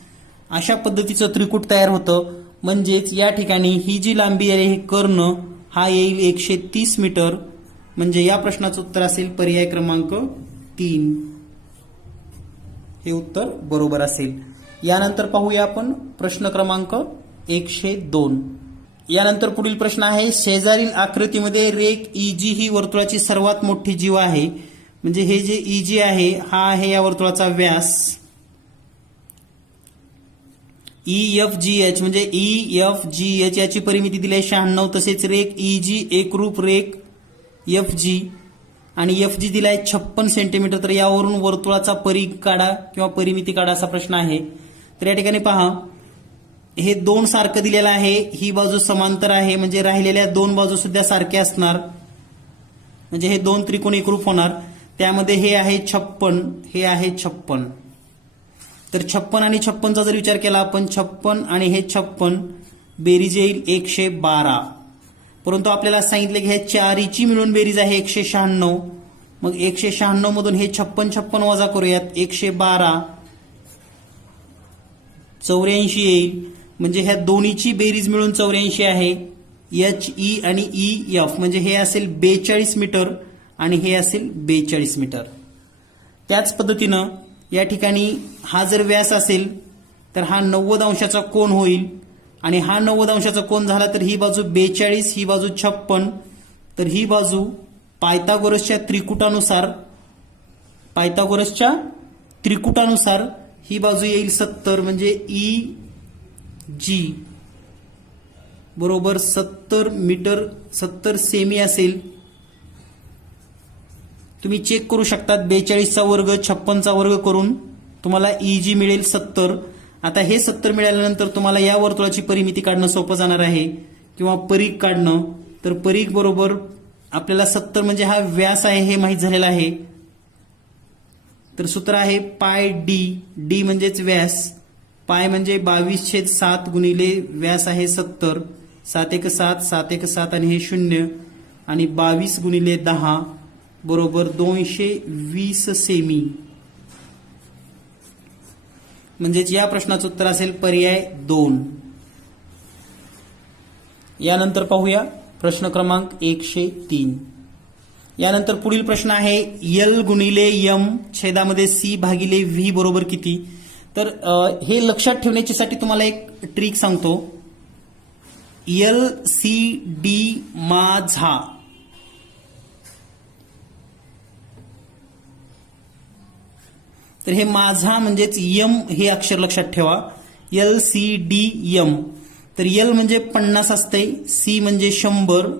अशा पद्धतीचं त्रिकूट तयार होतं. म्हणजेच या ठिकाणी ही जी लांबी आहे, हे कर्ण, हा येईल 130 मीटर. म्हणजे या प्रश्नाचं उत्तर असेल पर्याय क्रमांक 3. हे उत्तर बरोबर असेल. यानंतर पाहूया आपण प्रश्न क्रमांक 102. यानंतर पुढील प्रश्न आहे, शेजारील आकृतीमध्ये रेख EG ही वर्तुळाची सर्वात मोठी जीवा आहे. म्हणजे हे जे EG आहे, हा आहे या वर्तुळाचा व्यास. EFGH म्हणजे EFGH याची परिमिती दिली आहे 96. तसेच रेख EG एकरूप रेख FG आणि FG दिलाय 56 सेंटीमीटर. तर यावरून वर्तुळाचा परिघ काढा किंवा परिमिती काढा असा प्रश्न आहे. तर या ठिकाणी पहा, हे 2 सारखं दिलेलं आहे, ही बाजू समांतर आहे, म्हणजे राहिलेल्या 2 बाजू सुद्धा सारख्या असणार. म्हणजे हे दोन त्रिकोण एकरूप होणार. त्यामध्ये हे आहे 56, हे आहे 56. तर 56 आणि 56चा जर विचार केला आपण, 56 आणि हे 56 बेरीज येईल 112. परंतु आपल्याला सांगितलं की ह्या चारीची मिळून बेरीज आहे 196. मग 196 मधून हे 56 वजा करूयात, 112 84 येईल. म्हणजे ह्या दोन्हीची बेरीज मिळून 84 आहे. HE आणि EF म्हणजे हे असेल 42 मीटर आणि हे असेल 42 मीटर. त्याच पद्धतीनं या ठिकाणी हा जर व्यास असेल तर हा 90 अंशाचा कोन होईल आणि हा 90 अंशाचा कोन झाला तर ही बाजू 42, ही बाजू 56. तर ही बाजू पायथागोरसच्या त्रिकुटानुसार ही बाजू येईल 70. म्हणजे EG बरोबर 70 मीटर 70 सेमी असेल. तुम्ही चेक करू शकतात 42चा वर्ग 56चा वर्ग करून तुम्हाला EG मिळेल 70. आता हे 70 मिळाल्यानंतर तुम्हाला या वर्तुळाची परिमिती काढणं सोपं जाणार आहे किंवा परीघ काढणं. तर परीघ बरोबर आपल्याला 70 म्हणजे हा व्यास आहे हे माहीत झालेला आहे. तर सूत्र आहे पाय डी म्हणजेच व्यास, पाय म्हणजे 22/7 गुणिले व्यास आहे 70, 7 1 7 7 1 7 आणि हे 0 आणि 22 गुणिले 10 बरोबर 220 सेमी. म्हणजेच या प्रश्नाचं उत्तर असेल पर्याय 2. यानंतर पाहूया प्रश्न क्रमांक 103. यानंतर पुढील प्रश्न आहे L गुणिले M छेदामध्ये C भागिले V बरोबर किती. तर हे लक्षात ठेवण्यासाठी तुम्हाला एक ट्रिक सांगतो. LCD माझा तर हे माझा म्हणजेच M हे अक्षर लक्षात ठेवा. LCDM. तर L म्हणजे 50 असते, C म्हणजे 100,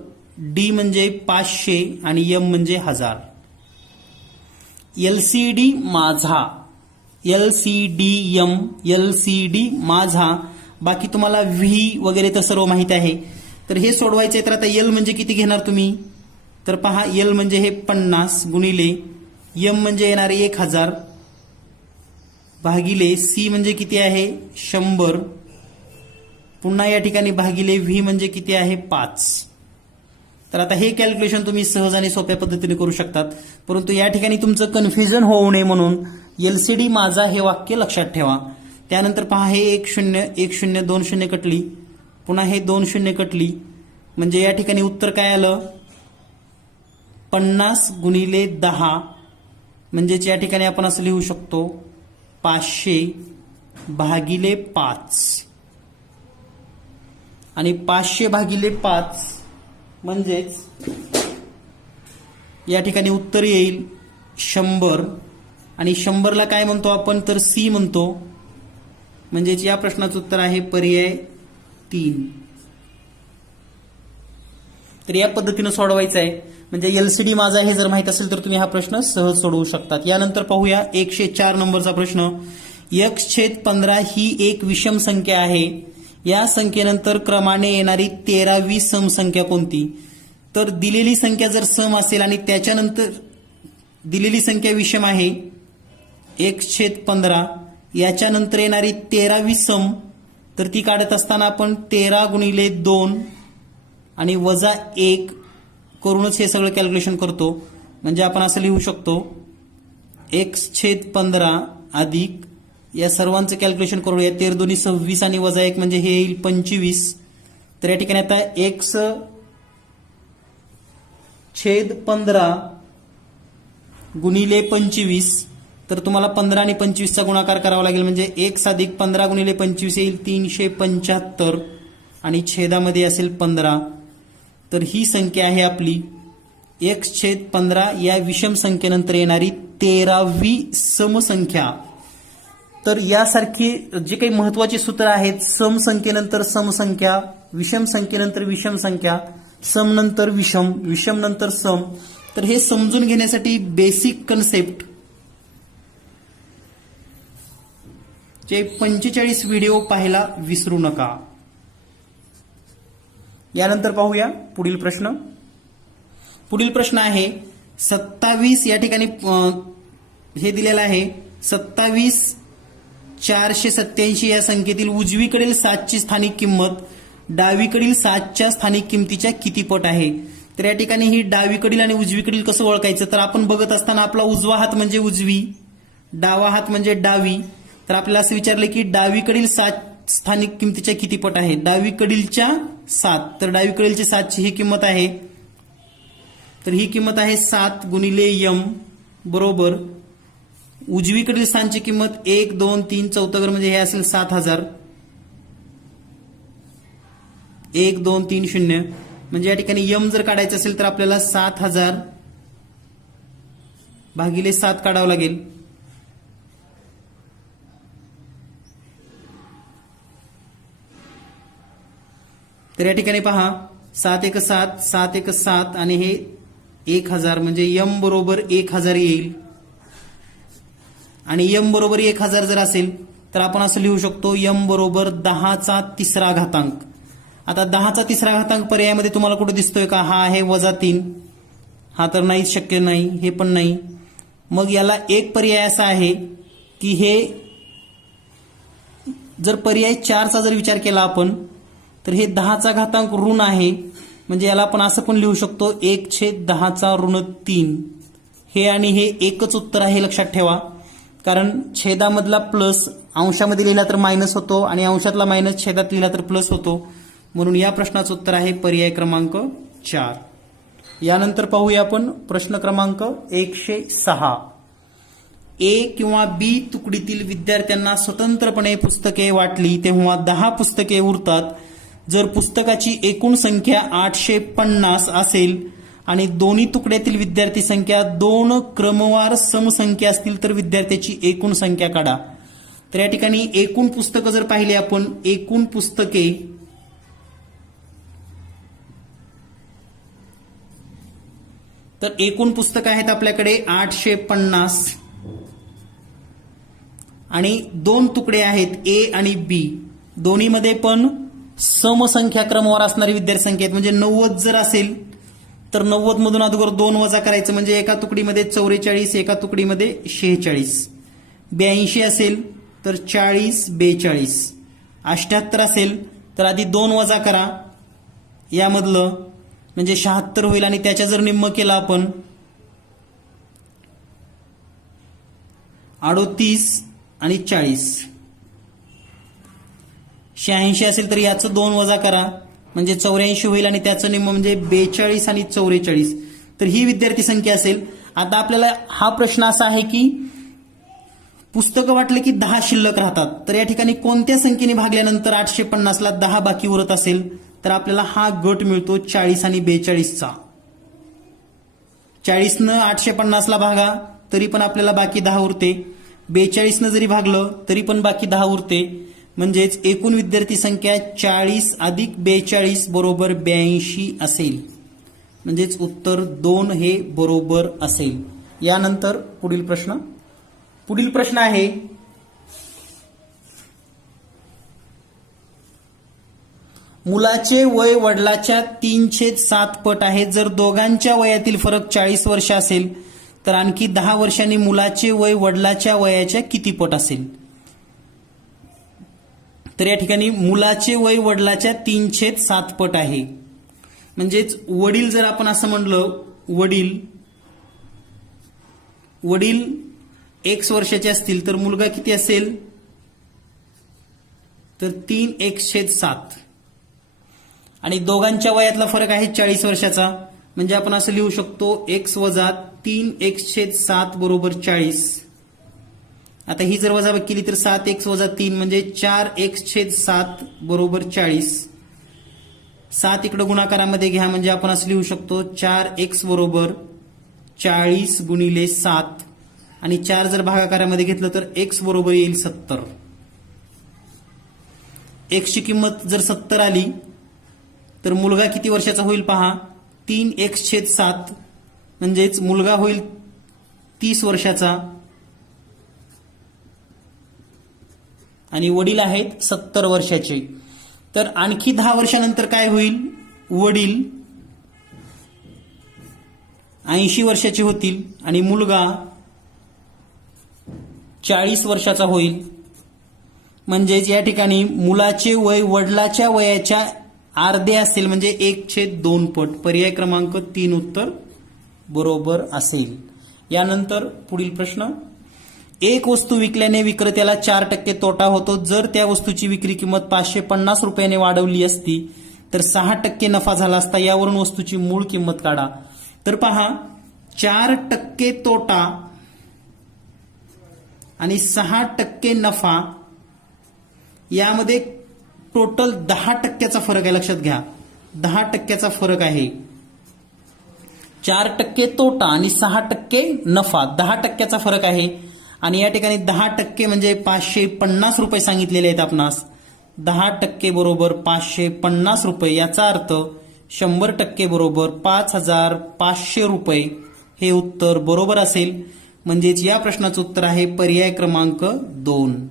D म्हणजे 500 आणि M म्हणजे 1000. LCD माझा, LCDM, LCD माझा. बाकी तुम्हाला V वगैरे तर सर्व माहिती आहे. तर हे सोडवायचे. तर आता L म्हणजे किती घेणार तुम्ही. तर पहा L म्हणजे हे 50 गुणिले M म्हणजे येणारे 1000 भागिले C म्हणजे किती आहे 100, पुन्हा या ठिकाणी भागिले V म्हणजे किती आहे 5. तर आता हे कॅल्क्युलेशन तुम्ही सहज आणि सोप्या पद्धतीने करू शकतात. परंतु या ठिकाणी तुमचं कन्फ्युजन होऊ नये म्हणून LCD माझा हे वाक्य लक्षात ठेवा. त्यानंतर पहा हे 1 0 1 0 2 0 कटली, पुन्हा हे 2 0 कटली. म्हणजे या ठिकाणी उत्तर काय आलं 50 गुणिले 10. म्हणजेच या ठिकाणी आपण असं लिहू शकतो 500 भागिले 5 आणि 500 भागिले 5 म्हणजेच या ठिकाणी उत्तर येईल 100 आणि 100ला काय म्हणतो आपण तर C म्हणतो. म्हणजेच या प्रश्नाचं उत्तर आहे पर्याय 3. तर या पद्धतीनं सोडवायचं आहे. म्हणजे LCD माझा हे जर माहित असेल तर तुम्ही हा प्रश्न सहज सोडवू शकतात. यानंतर पाहूया 104 नंबरचा प्रश्न. x/15 ही एक विषम संख्या आहे. या संख्येनंतर क्रमाने येणारी 13वी सम संख्या कोणती. तर दिलेली संख्या जर सम असेल आणि त्याच्यानंतर दिलेली संख्या विषम आहे 1/15, याच्यानंतर येणारी 13वी सम, तर ती काढत असताना आपण 13 गुणिले 2 आणि वजा 1 करूनच हे सगळं कॅल्क्युलेशन करतो. म्हणजे आपण असं लिहू शकतो x/15 अधिक या सर्वांचं कॅल्क्युलेशन करूया. 13 2 26 आणि वजा 1 म्हणजे हे येईल 25. तर या ठिकाणी आता x/15 गुणिले 25. तर तुम्हाला 15 आणि 25चा गुणाकार करावा लागेल. म्हणजे x अधिक 15 गुणिले 25 येईल 375 आणि छेदामध्ये असेल 15. तर ही संख्या आहे आपली x/15 या विषम संख्येनंतर येणारी 13वी समसंख्या. तर यासारखी जे काही महत्वाचे सूत्र आहेत, सम संख्येनंतर समसंख्या, विषम संख्येनंतर विषम संख्या, सम नंतर विषम, विषम नंतर सम. तर हे समजून घेण्यासाठी बेसिक कन्सेप्ट चे 45 व्हिडिओ पाहायला विसरू नका. यानंतर पाहूया पुढील प्रश्न. पुढील प्रश्न आहे 27 या ठिकाणी हे दिलेलं आहे 27,487 या संख्येतील उजवीकडील 7ची स्थानिक किंमत डावीकडील 7च्या स्थानिक किमतीच्या किती पट आहे. तर या ठिकाणी ही डावीकडील आणि उजवीकडील कसं ओळखायचं, तर आपण बघत असताना आपला उजवा हात म्हणजे उजवी, डावा हात म्हणजे डावी. तर आपल्याला असं विचारलं की डावीकडील 7 स्थानिक किमतीच्या किती पट आहे. डावीकडीलच्या 7, तर डावीकडीलच्या 7ची ही किंमत आहे. तर ही किंमत आहे 7 गुणिले m बरोबर उजवीकडील स्थानची किंमत 1 2 3 चौथं घर म्हणजे हे असेल 7000 1 2 3 0 म्हणजे या ठिकाणी m जर काढायचं असेल तर आपल्याला 7000 भागिले 7 काढावं लागेल. तर या ठिकाणी पहा 7 1 7 7 1 7 आणि हे 1000 म्हणजे m बरोबर 1000 येईल. आणि m बरोबर 1000 जर असेल तर आपण असं लिहू शकतो m बरोबर 10चा तिसरा घातांक. आता 10चा तिसरा घातांक पर्यायामध्ये तुम्हाला कुठे दिसतोय का, हा आहे -3, हा तर नाहीच, शक्य नाही, हे पण नाही. मग याला एक पर्याय असा आहे की हे जर पर्याय 4चा जर विचार केला आपण तर हे 10चा घातांक ऋण आहे, म्हणजे याला आपण असं पण लिहू शकतो 1/10⁻3. हे आणि हे एकच उत्तर आहे, लक्षात ठेवा. कारण छेदामधला प्लस अंशामध्ये लिहिला तर मायनस होतो आणि अंशातला मायनस छेदात लिहिला तर प्लस होतो. म्हणून या प्रश्नाचं उत्तर आहे पर्याय क्रमांक 4. यानंतर पाहूया आपण प्रश्न क्रमांक 106. ए किंवा बी तुकडीतील विद्यार्थ्यांना स्वतंत्रपणे पुस्तके वाटली तेव्हा 10 पुस्तके उरतात. जर पुस्तकाची एकूण संख्या 850 असेल आणि दोन्ही तुकड्यातील विद्यार्थी संख्या 2 क्रमवार समसंख्या असतील तर विद्यार्थ्याची एकूण संख्या काढा. तर या ठिकाणी एकूण पुस्तकं जर पाहिली आपण, एकूण पुस्तके तर एकूण पुस्तकं आहेत आपल्याकडे 850 आणि 2 तुकडे आहेत ए आणि बी. दोन्हीमध्ये पण समसंख्या क्रमवार असणारी विद्यार्थी संख्या आहेत. म्हणजे 90 जर असेल तर 90 मधून अगोदर 2 वजा करायचं म्हणजे एका तुकडीमध्ये 44, एका तुकडीमध्ये 46. 82 असेल तर 40 42. 78 असेल तर आधी 2 वजा करा यामधलं म्हणजे 76 होईल आणि त्याच्या जर निम्म केला आपण 38 आणि 40. 86 असेल तर याचं 2 वजा करा म्हणजे 84 होईल आणि त्याचं निम्म म्हणजे 42 आणि 44. तर ही विद्यार्थी संख्या असेल. आता आपल्याला हा प्रश्न असा आहे की पुस्तकं वाटलं की 10 शिल्लक राहतात. तर या ठिकाणी कोणत्या संख्येने भागल्यानंतर 850 ला 10 बाकी उरत असेल तर आपल्याला हा गट मिळतो 40 आणि 42चा. 40 850 ला भागा तरी पण आपल्याला बाकी 10 उरते. 42 जरी भागलं तरी पण बाकी 10 उरते. म्हणजेच एकूण विद्यार्थी संख्या 40 अधिक 42 बरोबर 82 असेल. म्हणजेच उत्तर 2 हे बरोबर असेल. यानंतर पुढील प्रश्न आहे मुलाचे वय वडिलाच्या 3/7 पट आहे. जर दोघांच्या वयातील फरक 40 वर्ष असेल तर आणखी 10 वर्षांनी मुलाचे वय वडिलाच्या वयाच्या किती पट असेल. तर या ठिकाणी मुलाचे वय वडिलाच्या 3/7 पट आहे. म्हणजेच वडील जर आपण असं म्हणलं वडील x वर्षाचे असतील तर मुलगा किती असेल तर 3x/7 आणि दोघांच्या वयातला फरक आहे 40 वर्षाचा. म्हणजे आपण असं लिहू शकतो x वजा 3x/7 बरोबर 40. आता ही जर वजाबाकी केली तर 7x वजा 3 म्हणजे 4x/7 बरोबर 40. 7 इकडे गुणाकारामध्ये घ्या म्हणजे आपण असं लिहू शकतो 4x बरोबर 40 गुणिले 7 आणि 4 जर भागाकारामध्ये घेतलं तर x बरोबर येईल 70. x ची किंमत जर 70 आली तर मुलगा किती वर्षाचा होईल पहा 3x/7 म्हणजेच मुलगा होईल 30 वर्षाचा आणि वडील आहेत 70 वर्षाचे. तर आणखी 10 वर्षानंतर काय होईल 80 वर्षाचे होतील आणि मुलगा 40 वर्षाचा होईल. म्हणजेच या ठिकाणी मुलाचे वय वडिलाच्या वयाच्या अर्धे असेल, म्हणजे 1/2 पट. पर्याय क्रमांक 3 उत्तर बरोबर असेल. यानंतर पुढील प्रश्न. एक वस्तू विकल्याने विक्रेत्याला 4% तोटा होतो. जर त्या वस्तूची विक्री किंमत 550 रुपयाने वाढवली असती तर 6% नफा झाला असता. यावरून वस्तूची मूळ किंमत काढा. तर पहा, 4% तोटा आणि 6% नफा यामध्ये टोटल 10%चा फरक आहे. लक्षात घ्या, 10%चा फरक आहे. 4% तोटा आणि 6% नफा, 10%चा फरक आहे. आणि या ठिकाणी 10% म्हणजे 550 रुपये सांगितलेले आहेत आपणास. 10% बरोबर 550 रुपये. याचा अर्थ 100% बरोबर 5500 रुपये. हे उत्तर बरोबर असेल. म्हणजेच या प्रश्नाचं उत्तर आहे पर्याय क्रमांक 2.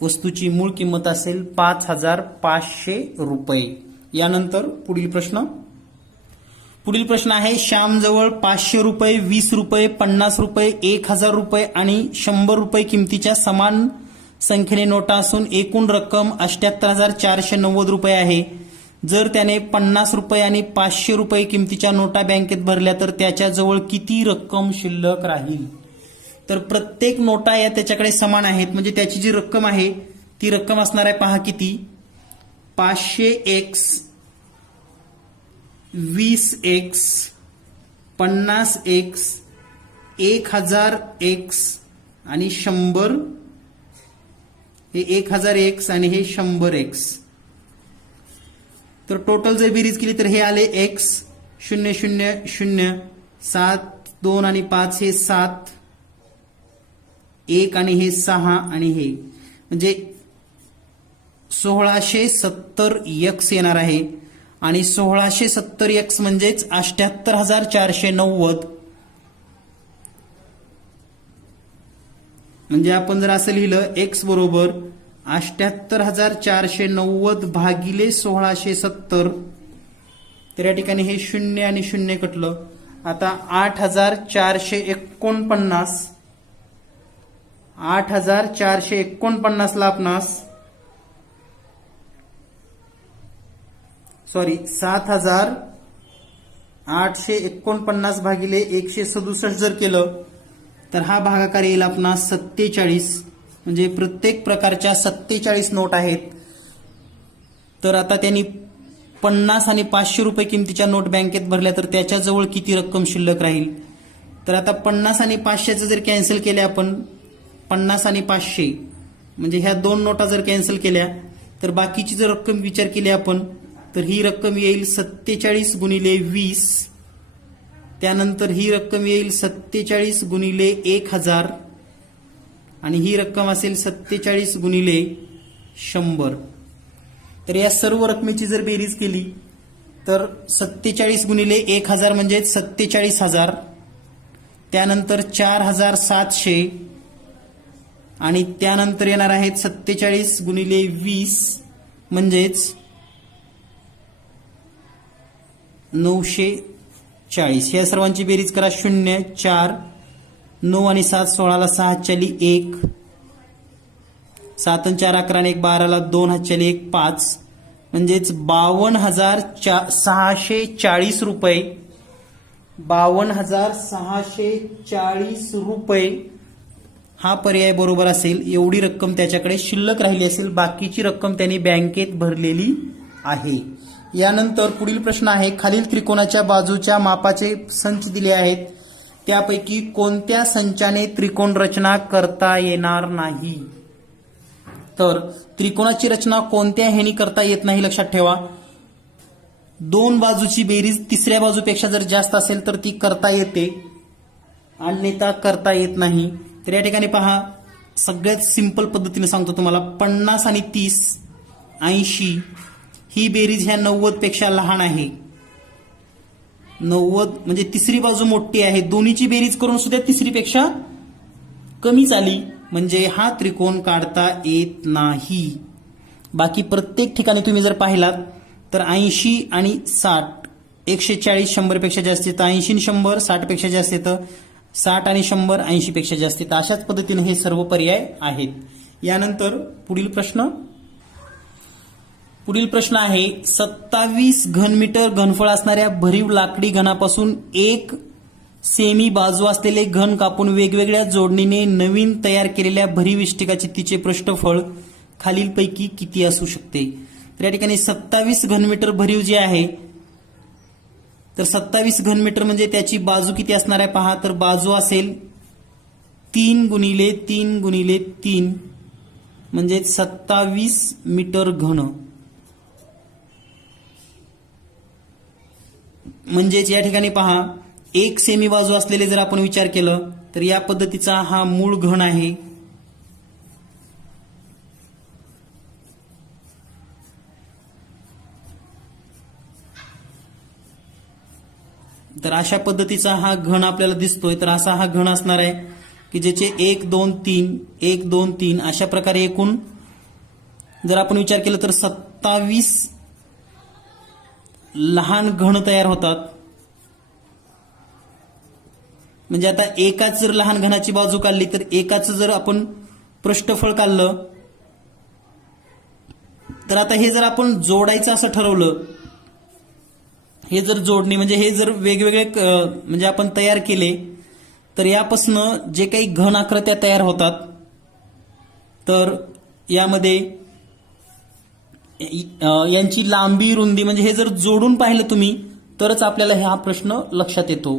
वस्तूची मूळ किंमत असेल 5500 रुपये. यानंतर पुढील प्रश्न. पुढील प्रश्न आहे, श्यामजवळ 500 रुपये, 20 रुपये, 50 रुपये, 1000 रुपये आणि 100 रुपये किमतीच्या समान संख्येने नोटा असून एकूण रक्कम 78,490 रुपये आहे. जर त्याने 50 रुपये आणि 500 रुपये किमतीच्या नोटा बँकेत भरल्या तर त्याच्याजवळ किती रक्कम शिल्लक राहील? तर प्रत्येक नोटा या त्याच्याकडे समान आहेत, म्हणजे त्याची जी रक्कम आहे ती रक्कम असणार आहे. पहा किती, 500x, 20x, 50x, 1000x आणि 100. हे 1000x आणि हे 100x. तर टोटल जर बेरीज केली तर हे आले x 0 0 0 7 2 आणि 5 हे 7, 1 आणि हे 6 आणि हे म्हणजे 1670x येणार आहे. आणि 1670x म्हणजेच 78,490. म्हणजे आपण जर असं लिहिलं x बरोबर 78,490 भागिले 1670, तर या ठिकाणी हे 0 आणि 0 कटलं. आता 8,449, 8,449 ला आपणास 7,849 भागिले 167 जर केलं तर हा भागाकार येईल आपणास 47. म्हणजे प्रत्येक प्रकारच्या 47 नोट आहेत. तर आता त्यांनी 50 आणि 500 रुपये किमतीच्या नोट बँकेत भरल्या तर त्याच्याजवळ किती रक्कम शिल्लक राहील? तर आता 50 आणि 500चं जर कॅन्सल केल्या आपण, 50 आणि 500 म्हणजे ह्या दोन नोटा जर कॅन्सल केल्या तर बाकीची जर रक्कम विचार केली आपण तर ही रक्कम येईल 47 गुणिले 20. त्यानंतर ही रक्कम येईल 47 गुणिले 1000 आणि ही रक्कम असेल 47 गुणिले 100. तर या सर्व रकमेची जर बेरीज केली तर 47 गुणिले 1000 म्हणजे 47,000. त्यानंतर 4,700 आणि त्यानंतर येणार आहेत 47 गुणिले 20 म्हणजेच 940. या सर्वांची बेरीज करा. 0 4 9 आणि 7 16ला 6 हातच्याली 1, 7 आणि 4 11 आणि 1 12ला 2 हातच्याली 1 5 म्हणजेच 52,640 रुपये. 52,640 रुपये हा पर्याय बरोबर असेल. एवढी रक्कम त्याच्याकडे शिल्लक राहिली असेल, बाकीची रक्कम त्यांनी बँकेत भरलेली आहे. यानंतर पुढील प्रश्न आहे, खालील त्रिकोणाच्या बाजूच्या मापाचे संच दिले आहेत, त्यापैकी कोणत्या संचाने त्रिकोण रचना करता येणार नाही? तर त्रिकोणाची रचना कोणत्या ह्यानी करता येत नाही लक्षात ठेवा. दोन बाजूची बेरीज तिसऱ्या बाजूपेक्षा जर जास्त असेल तर ती करता येते, अन्यथा करता येत नाही. तर या ठिकाणी पहा, सगळ्यात सिंपल पद्धतीने सांगतो तुम्हाला. 50 आणि 30 80 ही बेरीज ह्या 90 पेक्षा लहान आहे. 90 म्हणजे तिसरी बाजू मोठी आहे. दोन्हीची बेरीज करून सुद्धा तिसरी पेक्षा कमीच आली म्हणजे हा त्रिकोण काढता येत नाही. बाकी प्रत्येक ठिकाणी तुम्ही जर पाहिलात तर 80 आणि 60 140 100पेक्षा जास्त येतं, 80 100 60 पेक्षा जास्त येतं, 60 आणि 100 80 पेक्षा जास्त येतं. अशाच पद्धतीने हे सर्व पर्याय आहेत. यानंतर पुढील प्रश्न आहे 27 घनमीटर घनफळ असणाऱ्या भरीव लाकडी घनापासून 1 सेमी बाजू असलेले घन कापून वेगवेगळ्या जोडणीने नवीन तयार केलेल्या भरीव इष्टिकाचे तिचे पृष्ठफळ खालीलपैकी किती असू शकते. तर या ठिकाणी 27 घनमीटर भरीव जे आहे, तर 27 घनमीटर म्हणजे त्याची बाजू किती असणार आहे पहा. तर बाजू असेल 3 गुणिले 3 गुणिले 3 म्हणजे 27 मीटर घन. म्हणजेच या ठिकाणी पहा 1 सेमी बाजू असलेले जर आपण विचार केलं तर या पद्धतीचा हा मूळ घन आहे. तर अशा पद्धतीचा हा घन आपल्याला दिसतोय. तर असा हा घन असणार आहे की ज्याचे 1 2 3 1 2 3 अशा प्रकारे एकूण जर आपण विचार केला तर 27 लहान घन तयार होतात. म्हणजे आता एकाच जर लहान घनाची बाजू काढली तर एकाच जर आपण पृष्ठफळ काढलं तर आता हे जर आपण जोडायचं असं ठरवलं, हे जर जोडणी म्हणजे हे जर वेगवेगळे म्हणजे आपण तयार केले तर यापासून जे काही घन आकृत्या तयार होतात तर यामध्ये यांची लांबी रुंदी म्हणजे हे जर जोडून पाहिलं तुम्ही तरच आपल्याला हा प्रश्न लक्षात येतो.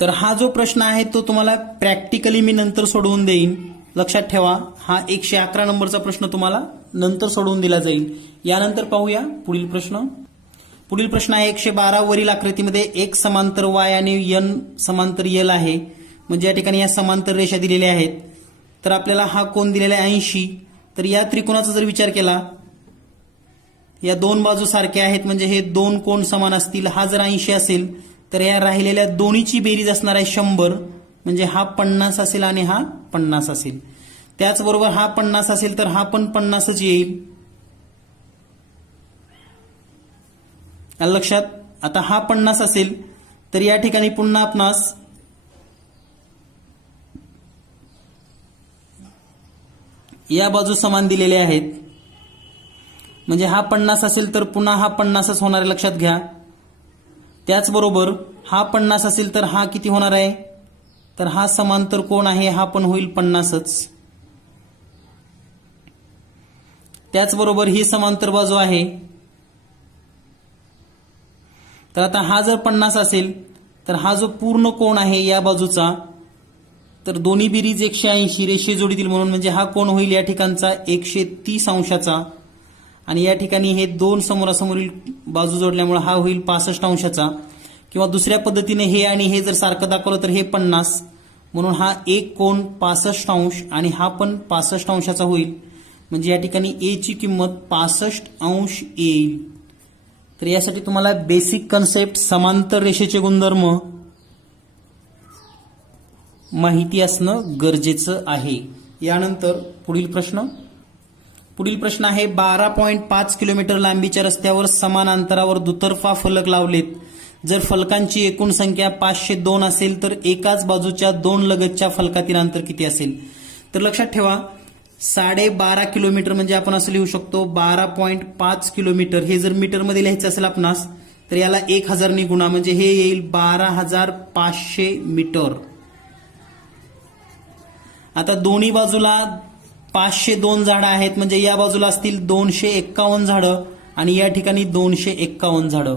तर हा जो प्रश्न आहे तो तुम्हाला प्रॅक्टिकली मी नंतर सोडवून देईन. लक्षात ठेवा, हा 111 नंबरचा प्रश्न तुम्हाला नंतर सोडवून दिला जाईल. यानंतर पाहूया पुढील प्रश्न. पुढील प्रश्न आहे 112. वरील आकृतीमध्ये एक समांतर Y आणि N समांतर L आहे. म्हणजे या ठिकाणी या समांतर रेषा दिलेल्या आहेत. तर आपल्याला हा कोन दिलेला आहे 80. तर या त्रिकोणाचा जर विचार केला, या दोन बाजू सारख्या आहेत म्हणजे हे दोन कोन समान असतील. हा जर 80 असेल तर या राहिलेल्या दोन्हीची बेरीज असणार आहे 100. म्हणजे हा 50 असेल आणि हा 50 असेल. त्याचबरोबर हा 50 असेल तर हा पण 50च येईल. लक्षात. आता हा 50 असेल तर या ठिकाणी पुन्हा आपणास या बाजू समान दिलेल्या आहेत. म्हणजे हा 50 असेल तर पुन्हा हा 50च होणार आहे. लक्षात घ्या. त्याचबरोबर हा 50 असेल तर हा किती होणार आहे, तर हा समांतर कोण आहे हा पण होईल 50च. त्याचबरोबर ही समांतर बाजू आहे. तर आता हा जर 50 असेल तर हा जो पूर्ण कोण आहे या बाजूचा, तर दोन्ही बेरीज 180 रेषीय जोडीतील म्हणून म्हणजे हा कोण होईल या ठिकाणचा 130 अंशाचा. आणि या ठिकाणी हे दोन समोरासमोरील बाजू जोडल्यामुळे हा होईल 65 अंशाचा. किंवा दुसऱ्या पद्धतीने हे आणि हे जर सारखं दाखवलं तर हे 50 म्हणून हा एक कोन 65 अंश आणि हा पण 65 अंशाचा होईल. म्हणजे या ठिकाणी ए ची किंमत 65 अंश येईल. तर यासाठी तुम्हाला बेसिक कन्सेप्ट समांतर रेषेचे गुणधर्म माहिती असणं गरजेचं आहे. यानंतर पुढील प्रश्न आहे 12.5 किलोमीटर लांबीच्या रस्त्यावर समान अंतरावर दुतर्फा फलक लावलेत. जर फलकांची एकूण संख्या 502 असेल तर एकाच बाजूच्या दोन लगतच्या फलकातील अंतर किती असेल. तर लक्षात ठेवा, 12.5 किलोमीटर म्हणजे आपण असं लिहू शकतो 12.5 किलोमीटर. हे जर मीटरमध्ये लिहायचं असेल आपणास तर याला 1000 ने गुणा म्हणजे हे येईल 12,500 मीटर. आता दोन्ही बाजूला 502 झाडं आहेत म्हणजे या बाजूला असतील 251 झाडं आणि या ठिकाणी 251 झाडं.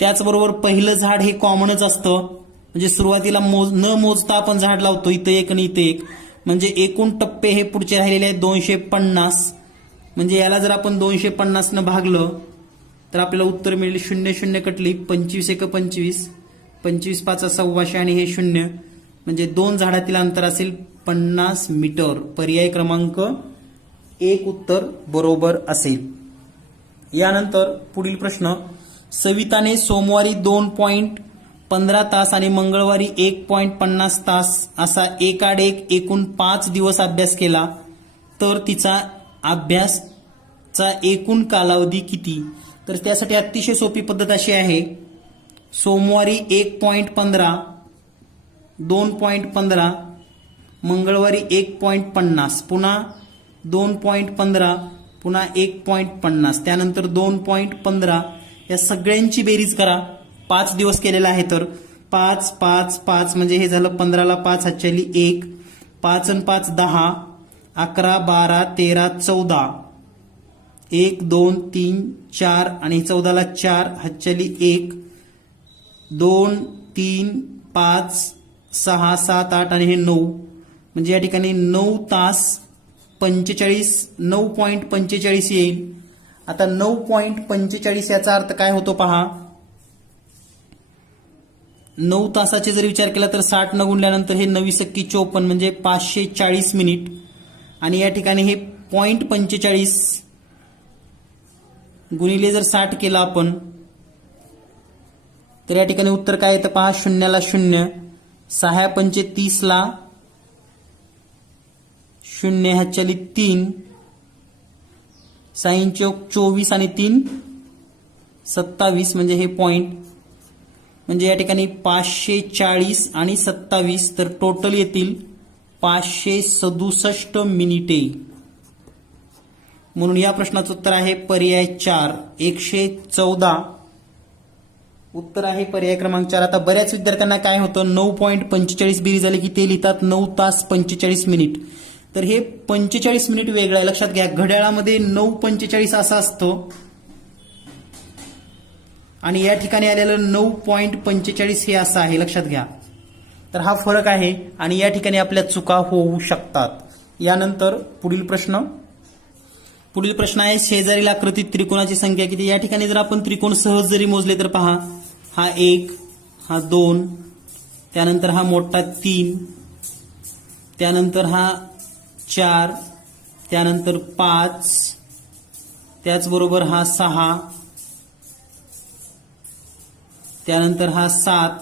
त्याचबरोबर पहिलं झाड हे कॉमनच असतं म्हणजे सुरुवातीला न मोजता आपण झाड लावतो, इथं एक आणि इथं एक, म्हणजे एकूण टप्पे हे पुढचे राहिलेले आहेत 250. म्हणजे याला जर आपण 250 न भागलं तर आपल्याला उत्तर मिळेल 0 0 कटली 25 1 25, 25 5 1,200 आणि हे 0 म्हणजे 2 झाडातील अंतर असेल 50 मीटर. पर्याय क्रमांक 1 उत्तर बरोबर असेल. यानंतर पुढील प्रश्न, सविताने सोमवारी 2.15 तास आणि मंगळवारी 1.50 तास असा एकाडेक एकूण 5 दिवस अभ्यास केला तर तिचा अभ्यासचा एकूण कालावधी किती? तर त्यासाठी अतिशय सोपी पद्धत अशी आहे, सोमवारी 1.15, 2.15, मंगळवारी 1.50, पुन्हा 2.15, पुन्हा 1.50, त्यानंतर 2.15, या सगळ्यांची बेरीज करा. 5 दिवस केलेला आहे तर 5 5 5 म्हणजे हे झालं 15ला 5 हातच्याली 1, 5 आणि 5 10, 11 12 13 14, 1 2 3 4 आणि 14ला 4 हातच्याली 1, 2 3 5 6 7 8 आणि हे 9 म्हणजे या ठिकाणी 9 तास 45 9.45 येईल. आता 9.45 याचा अर्थ काय होतो पहा, 9 तासाचे जर विचार केला तर 60 न गुणल्यानंतर हे 9 सक्की 54 म्हणजे 540 मिनिट आणि या ठिकाणी हे 0.45 गुणिले जर 60 केला आपण तर या ठिकाणी उत्तर काय येतं पहा, 0ला 0, 6 पंचे 30ला 0 हातच्याली 3, 6 चौक 24 आणि 3 27 म्हणजे हे पॉइंट म्हणजे या ठिकाणी 540 आणि 27 तर टोटल येतील 567 मिनिटे. म्हणून या प्रश्नाचं उत्तर आहे पर्याय 4 114. उत्तर आहे पर्याय क्रमांक 4. आता बऱ्याच विद्यार्थ्यांना काय होतं 9.45 बेरीज झाली की ते लिहितात 9 तास 45 मिनिट. तर हे 45 मिनिट वेगळं आहे, लक्षात घ्या. घड्याळामध्ये 9:45 असं असतं आणि या ठिकाणी आलेलं 9.45 हे असं आहे, लक्षात घ्या. तर हा फरक आहे आणि या ठिकाणी आपल्या चुका होऊ शकतात. यानंतर पुढील प्रश्न आहे, शेजारील आकृतीत त्रिकोणाची संख्या किती? या ठिकाणी जर आपण त्रिकोण सहज जरी मोजले तर पहा, हा 1, हा 2, त्यानंतर हा मोठा 3, त्यानंतर हा 4, त्यानंतर 5, त्याचबरोबर हा 6, त्यानंतर हा 7.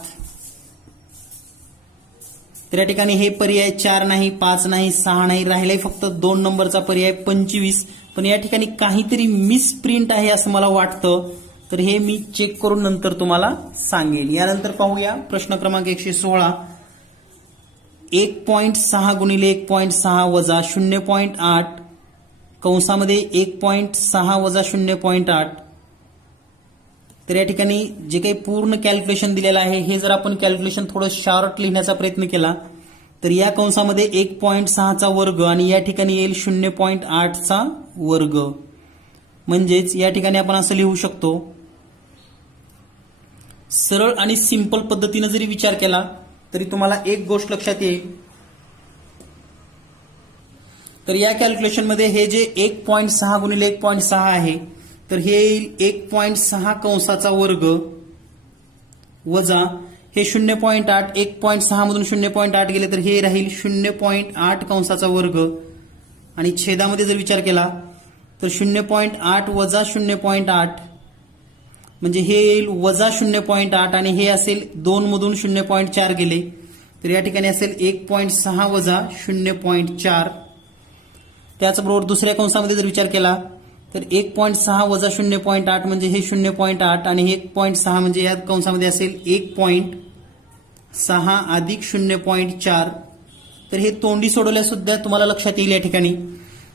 तर या ठिकाणी हे पर्याय 4 नाही, 5 नाही, 6 नाही, राहिलाय फक्त 2 नंबरचा पर्याय 25. पण या ठिकाणी काहीतरी मिसप्रिंट आहे असं मला वाटतं, तर हे मी चेक करून नंतर तुम्हाला सांगेल. यानंतर पाहूया प्रश्न क्रमांक 116, 1.6 गुणिले 1.6 वजा 0.8 कंसामध्ये 1.6 वजा 0.8. तर या ठिकाणी जे काही पूर्ण कॅल्क्युलेशन दिलेलं आहे हे जर आपण कॅल्क्युलेशन थोडं शॉर्ट लिहिण्याचा प्रयत्न केला तर या कंसामध्ये 1.6चा वर्ग आणि या ठिकाणी येईल 0.8चा वर्ग. म्हणजेच या ठिकाणी आपण असं लिहू शकतो, सरळ आणि सिंपल पद्धतीने जरी विचार केला तरी तुम्हाला एक गोष्ट लक्षात येईल. तर या कॅल्क्युलेशन मध्ये हे जे 1.6 गुणिले 1.6 आहे तर हे येईल 1.6 कंसाचा वर्ग वजा हे 0.8, 1.6 मधून 0.8 गेले तर हे राहील 0.8 कंसाचा वर्ग आणि छेदामध्ये जर विचार केला तर 0.8 वजा 0.8 म्हणजे हे येईल वजा 0.8 आणि हे असेल 2 मधून 0.4 गेले तर या ठिकाणी असेल 1.6 वजा 0.4. त्याचबरोबर दुसऱ्या कंसामध्ये जर विचार केला तर 1.6 वजा 0.8 म्हणजे हे 0.8 आणि 1.6 म्हणजे या कंसामध्ये असेल 1.6 अधिक 0.4. तर हे तोंडी सोडवल्या सुद्धा तुम्हाला लक्षात येईल या ठिकाणी.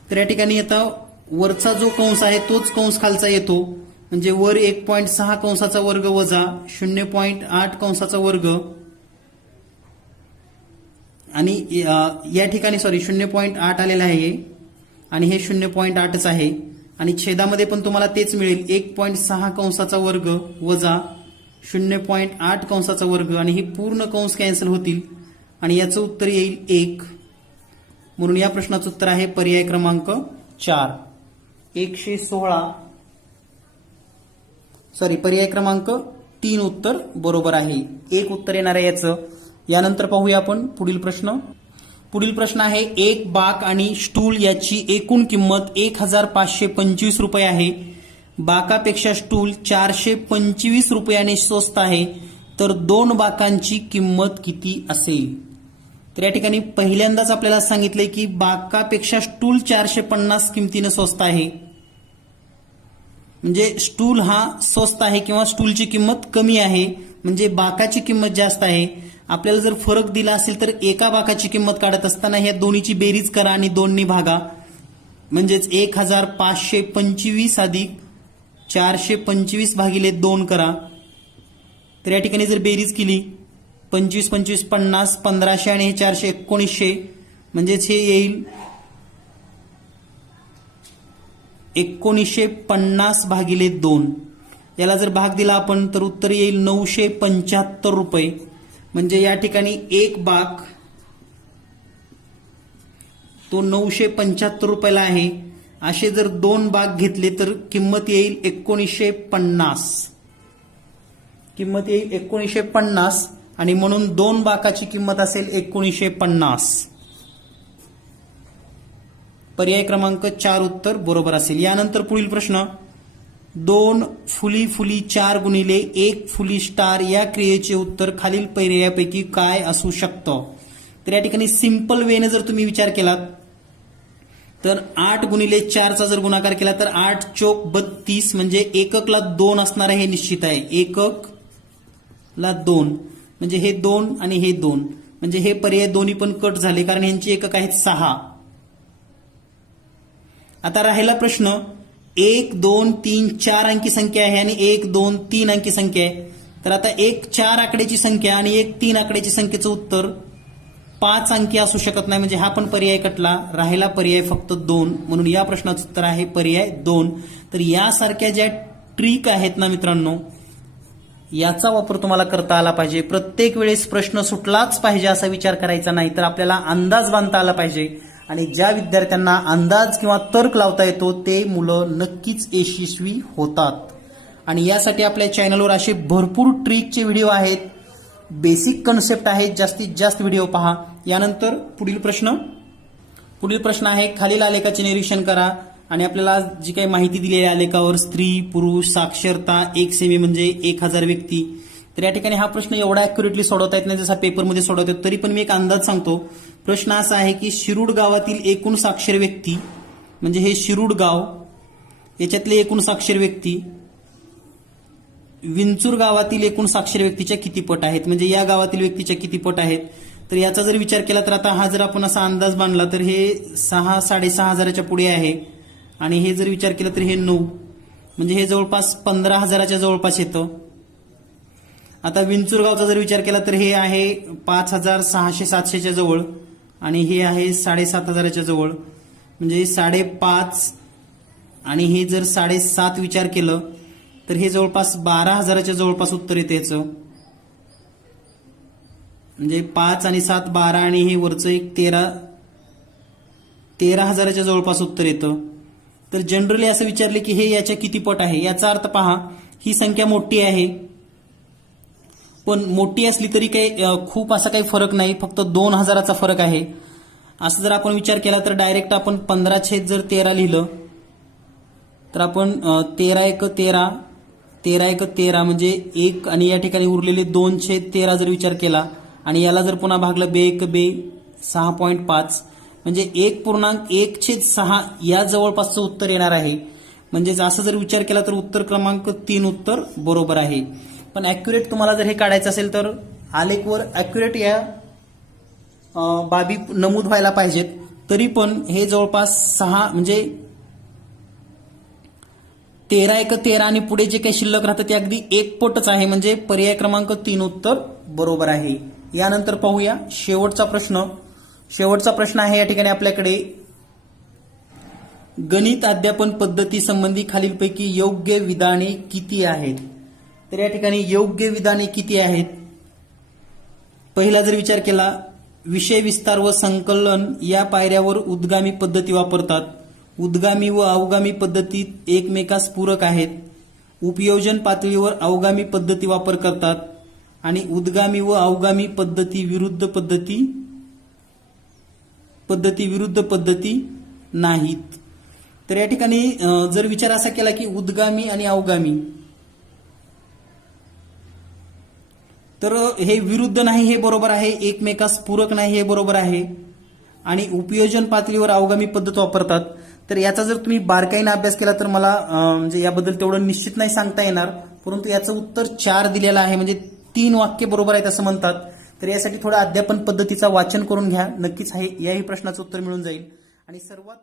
तर या ठिकाणी आता वरचा जो कंस आहे तोच कंस खालचा येतो, म्हणजे वर 1.6 कंसाचा वर्ग वजा 0.8 कंसाचा वर्ग, आणि या ठिकाणी 0.8 आलेला आहे आणि हे 0.8च आहे, आणि छेदामध्ये पण तुम्हाला तेच मिळेल 1.6 कंसाचा वर्ग वजा 0.8 कंसाचा वर्ग, आणि हे पूर्ण कंस कॅन्सल होतील आणि याचं उत्तर येईल 1. म्हणून या प्रश्नाचं उत्तर आहे पर्याय क्रमांक 4. 116 पर्याय क्रमांक 3 उत्तर बरोबर आहे. 1 उत्तर येणार आहे याचं. यानंतर पाहूया आपण पुढील प्रश्न. पुढील प्रश्न आहे, एक बाक आणि स्टूल याची एकूण किंमत 1525 रुपये आहे. बाकापेक्षा स्टूल 425 रुपयाने स्वस्त आहे, तर 2 बाकांची किंमत किती असेल? तर या ठिकाणी पहिल्यांदाच आपल्याला सांगितलंय की बाकापेक्षा स्टूल 450 किमतीनं स्वस्त आहे, म्हणजे स्टूल हा स्वस्त आहे किंवा स्टूलची किंमत कमी आहे, म्हणजे बाकाची किंमत जास्त आहे. आपल्याला जर फरक दिला असेल तर एका बाकाची किंमत काढत असताना ह्या दोन्हीची बेरीज करा आणि 2 ने भागा, म्हणजेच 1525 अधिक 425 भागिले 2 करा. तर या ठिकाणी जर बेरीज केली 25 25 50 1500 आणि हे 400 1900, म्हणजेच हे येईल 1950 भागिले 2. याला जर भाग दिला आपण तर उत्तर येईल 975 रुपये. म्हणजे या ठिकाणी एक बाक तो 975 रुपयाला आहे. असे जर 2 बाक घेतले तर किंमत येईल 1950. किंमत येईल 1950 आणि म्हणून 2 बाकाची किंमत असेल 1950. पर्याय क्रमांक 4 उत्तर बरोबर असेल. यानंतर पुढील प्रश्न, 2 फुली फुली 4 गुणिले 1 फुली स्टार या क्रियेचे उत्तर खालील पर्यायापैकी काय असू शकतं? तर या ठिकाणी सिंपल वेने जर तुम्ही विचार केलात तर 8 गुणिले 4चा जर गुणाकार केला तर 8 चोक 32, म्हणजे एककला 2 असणार आहे हे निश्चित आहे. एककला 2 म्हणजे हे 2 आणि हे 2, म्हणजे हे पर्याय दोन्ही पण कट झाले कारण यांची एकक आहेत 6. आता राहिला प्रश्न, 1 2 3 4 अंकी संख्या आहे आणि 1 2 3 अंकी संख्या आहे. तर आता एक 4 आकड्याची संख्या आणि एक 3 आकड्याची संख्येचं उत्तर 5 अंकी असू शकत नाही, म्हणजे हा पण पर्याय कटला. राहिला पर्याय फक्त 2, म्हणून या प्रश्नाचं उत्तर आहे पर्याय 2. तर यासारख्या ज्या ट्रिक आहेत ना मित्रांनो, याचा वापर तुम्हाला करता आला पाहिजे. प्रत्येक वेळेस प्रश्न सुटलाच पाहिजे असा विचार करायचा नाही, तर आपल्याला अंदाज बांधता आला पाहिजे. आणि ज्या विद्यार्थ्यांना अंदाज किंवा तर्क लावता येतो ते मुलं नक्कीच यशस्वी होतात. आणि यासाठी आपल्या चॅनलवर असे भरपूर ट्रिकचे व्हिडिओ आहेत, बेसिक कन्सेप्ट आहेत, जास्तीत जास्त व्हिडिओ पहा. यानंतर पुढील प्रश्न आहे, खालील आलेखाचे निरीक्षण करा आणि आपल्याला जी काही माहिती दिलेली आहे आलेखावर, स्त्री पुरुष साक्षरता 1 सेमी म्हणजे 1000 व्यक्ती. तर या ठिकाणी हा प्रश्न एवढा अॅक्युरेटली सोडवता येत नाही जसा पेपरमध्ये सोडवता येतो, तरी पण मी एक अंदाज सांगतो. प्रश्न असा आहे की शिरूड गावातील एकूण साक्षर व्यक्ती, म्हणजे हे शिरूड गाव, याच्यातले एकूण साक्षर व्यक्ती विंचूर गावातील एकूण साक्षर व्यक्तीच्या किती पट आहेत, म्हणजे या गावातील व्यक्तीच्या किती पट आहेत. तर याचा जर विचार केला तर आता हा जर आपण असा अंदाज बांधला तर हे 6,500 पुढे आहे, आणि हे जर विचार केला तर हे 9, म्हणजे हे जवळपास 15,000 जवळपास येतं. आता विंचूर गावचा जर विचार केला तर हे आहे 5,600-700 जवळ, आणि हे आहे 7,500 जवळ, म्हणजे 5.5, आणि हे जर 7.5 विचार केलं तर हे जवळपास 12,000 जवळपास उत्तर येते याचं. म्हणजे 5 आणि 7 12, आणि हे वरचं एक 13,000 जवळपास उत्तर येतं. तर जनरली असं विचारले की हे याच्या किती पट आहे, याचा अर्थ पहा, ही संख्या मोठी आहे, पण मोठी असली तरी काही खूप असा काही फरक नाही, फक्त 2,000चा फरक आहे. असं जर आपण विचार केला तर डायरेक्ट आपण 15/13 लिहिलं तर आपण 13 1 13 म्हणजे 1, आणि या ठिकाणी उरलेले 2/13 जर विचार केला आणि याला जर पुन्हा भागलं 2 6.5, म्हणजे 1.1/6 या जवळपासचं उत्तर येणार आहे. म्हणजेच असं जर विचार केला तर उत्तर क्रमांक 3 उत्तर बरोबर आहे. पण ॲक्युरेट तुम्हाला जर हे काढायचं असेल तर आलेखवर ॲक्युरेट या बाबी नमूद व्हायला पाहिजेत. तरी पण हे जवळपास 6 म्हणजे 13 आणि पुढे जे काही शिल्लक राहतं ते अगदी एकपटच आहे, म्हणजे पर्याय क्रमांक 3 उत्तर बरोबर आहे. यानंतर पाहूया शेवटचा प्रश्न आहे या ठिकाणी आपल्याकडे, गणित अध्यापन पद्धती संबंधी खालीलपैकी योग्य विधाने किती आहेत. तर या ठिकाणी योग्य विधाने किती आहेत. पहिला जर विचार केला, विषय विस्तार व संकलन या पायऱ्यावर उद्गामी पद्धती वापरतात. उद्गामी व अवगामी पद्धतीत एकमेकास पूरक आहेत. उपयोजन पातळीवर अवगामी पद्धती वापर करतात आणि उद्गामी व अवगामी पद्धती विरुद्ध पद्धती नाहीत. तर या ठिकाणी जर विचार असा केला की उद्गामी आणि अवगामी, तर हे विरुद्ध नाही हे बरोबर आहे, एकमेकास पूरक नाही हे बरोबर आहे, आणि उपयोजन पातळीवर अवगामी पद्धत वापरतात. तर याचा जर तुम्ही बारकाईने अभ्यास केला तर मला म्हणजे याबद्दल तेवढं निश्चित नाही सांगता येणार, परंतु याचं उत्तर 4 दिलेलं आहे, म्हणजे 3 वाक्य बरोबर आहेत असं म्हणतात. तर यासाठी थोडं अध्यापन पद्धतीचा वाचन करून घ्या, नक्कीच याही प्रश्नाचं उत्तर मिळून जाईल. आणि सर्वात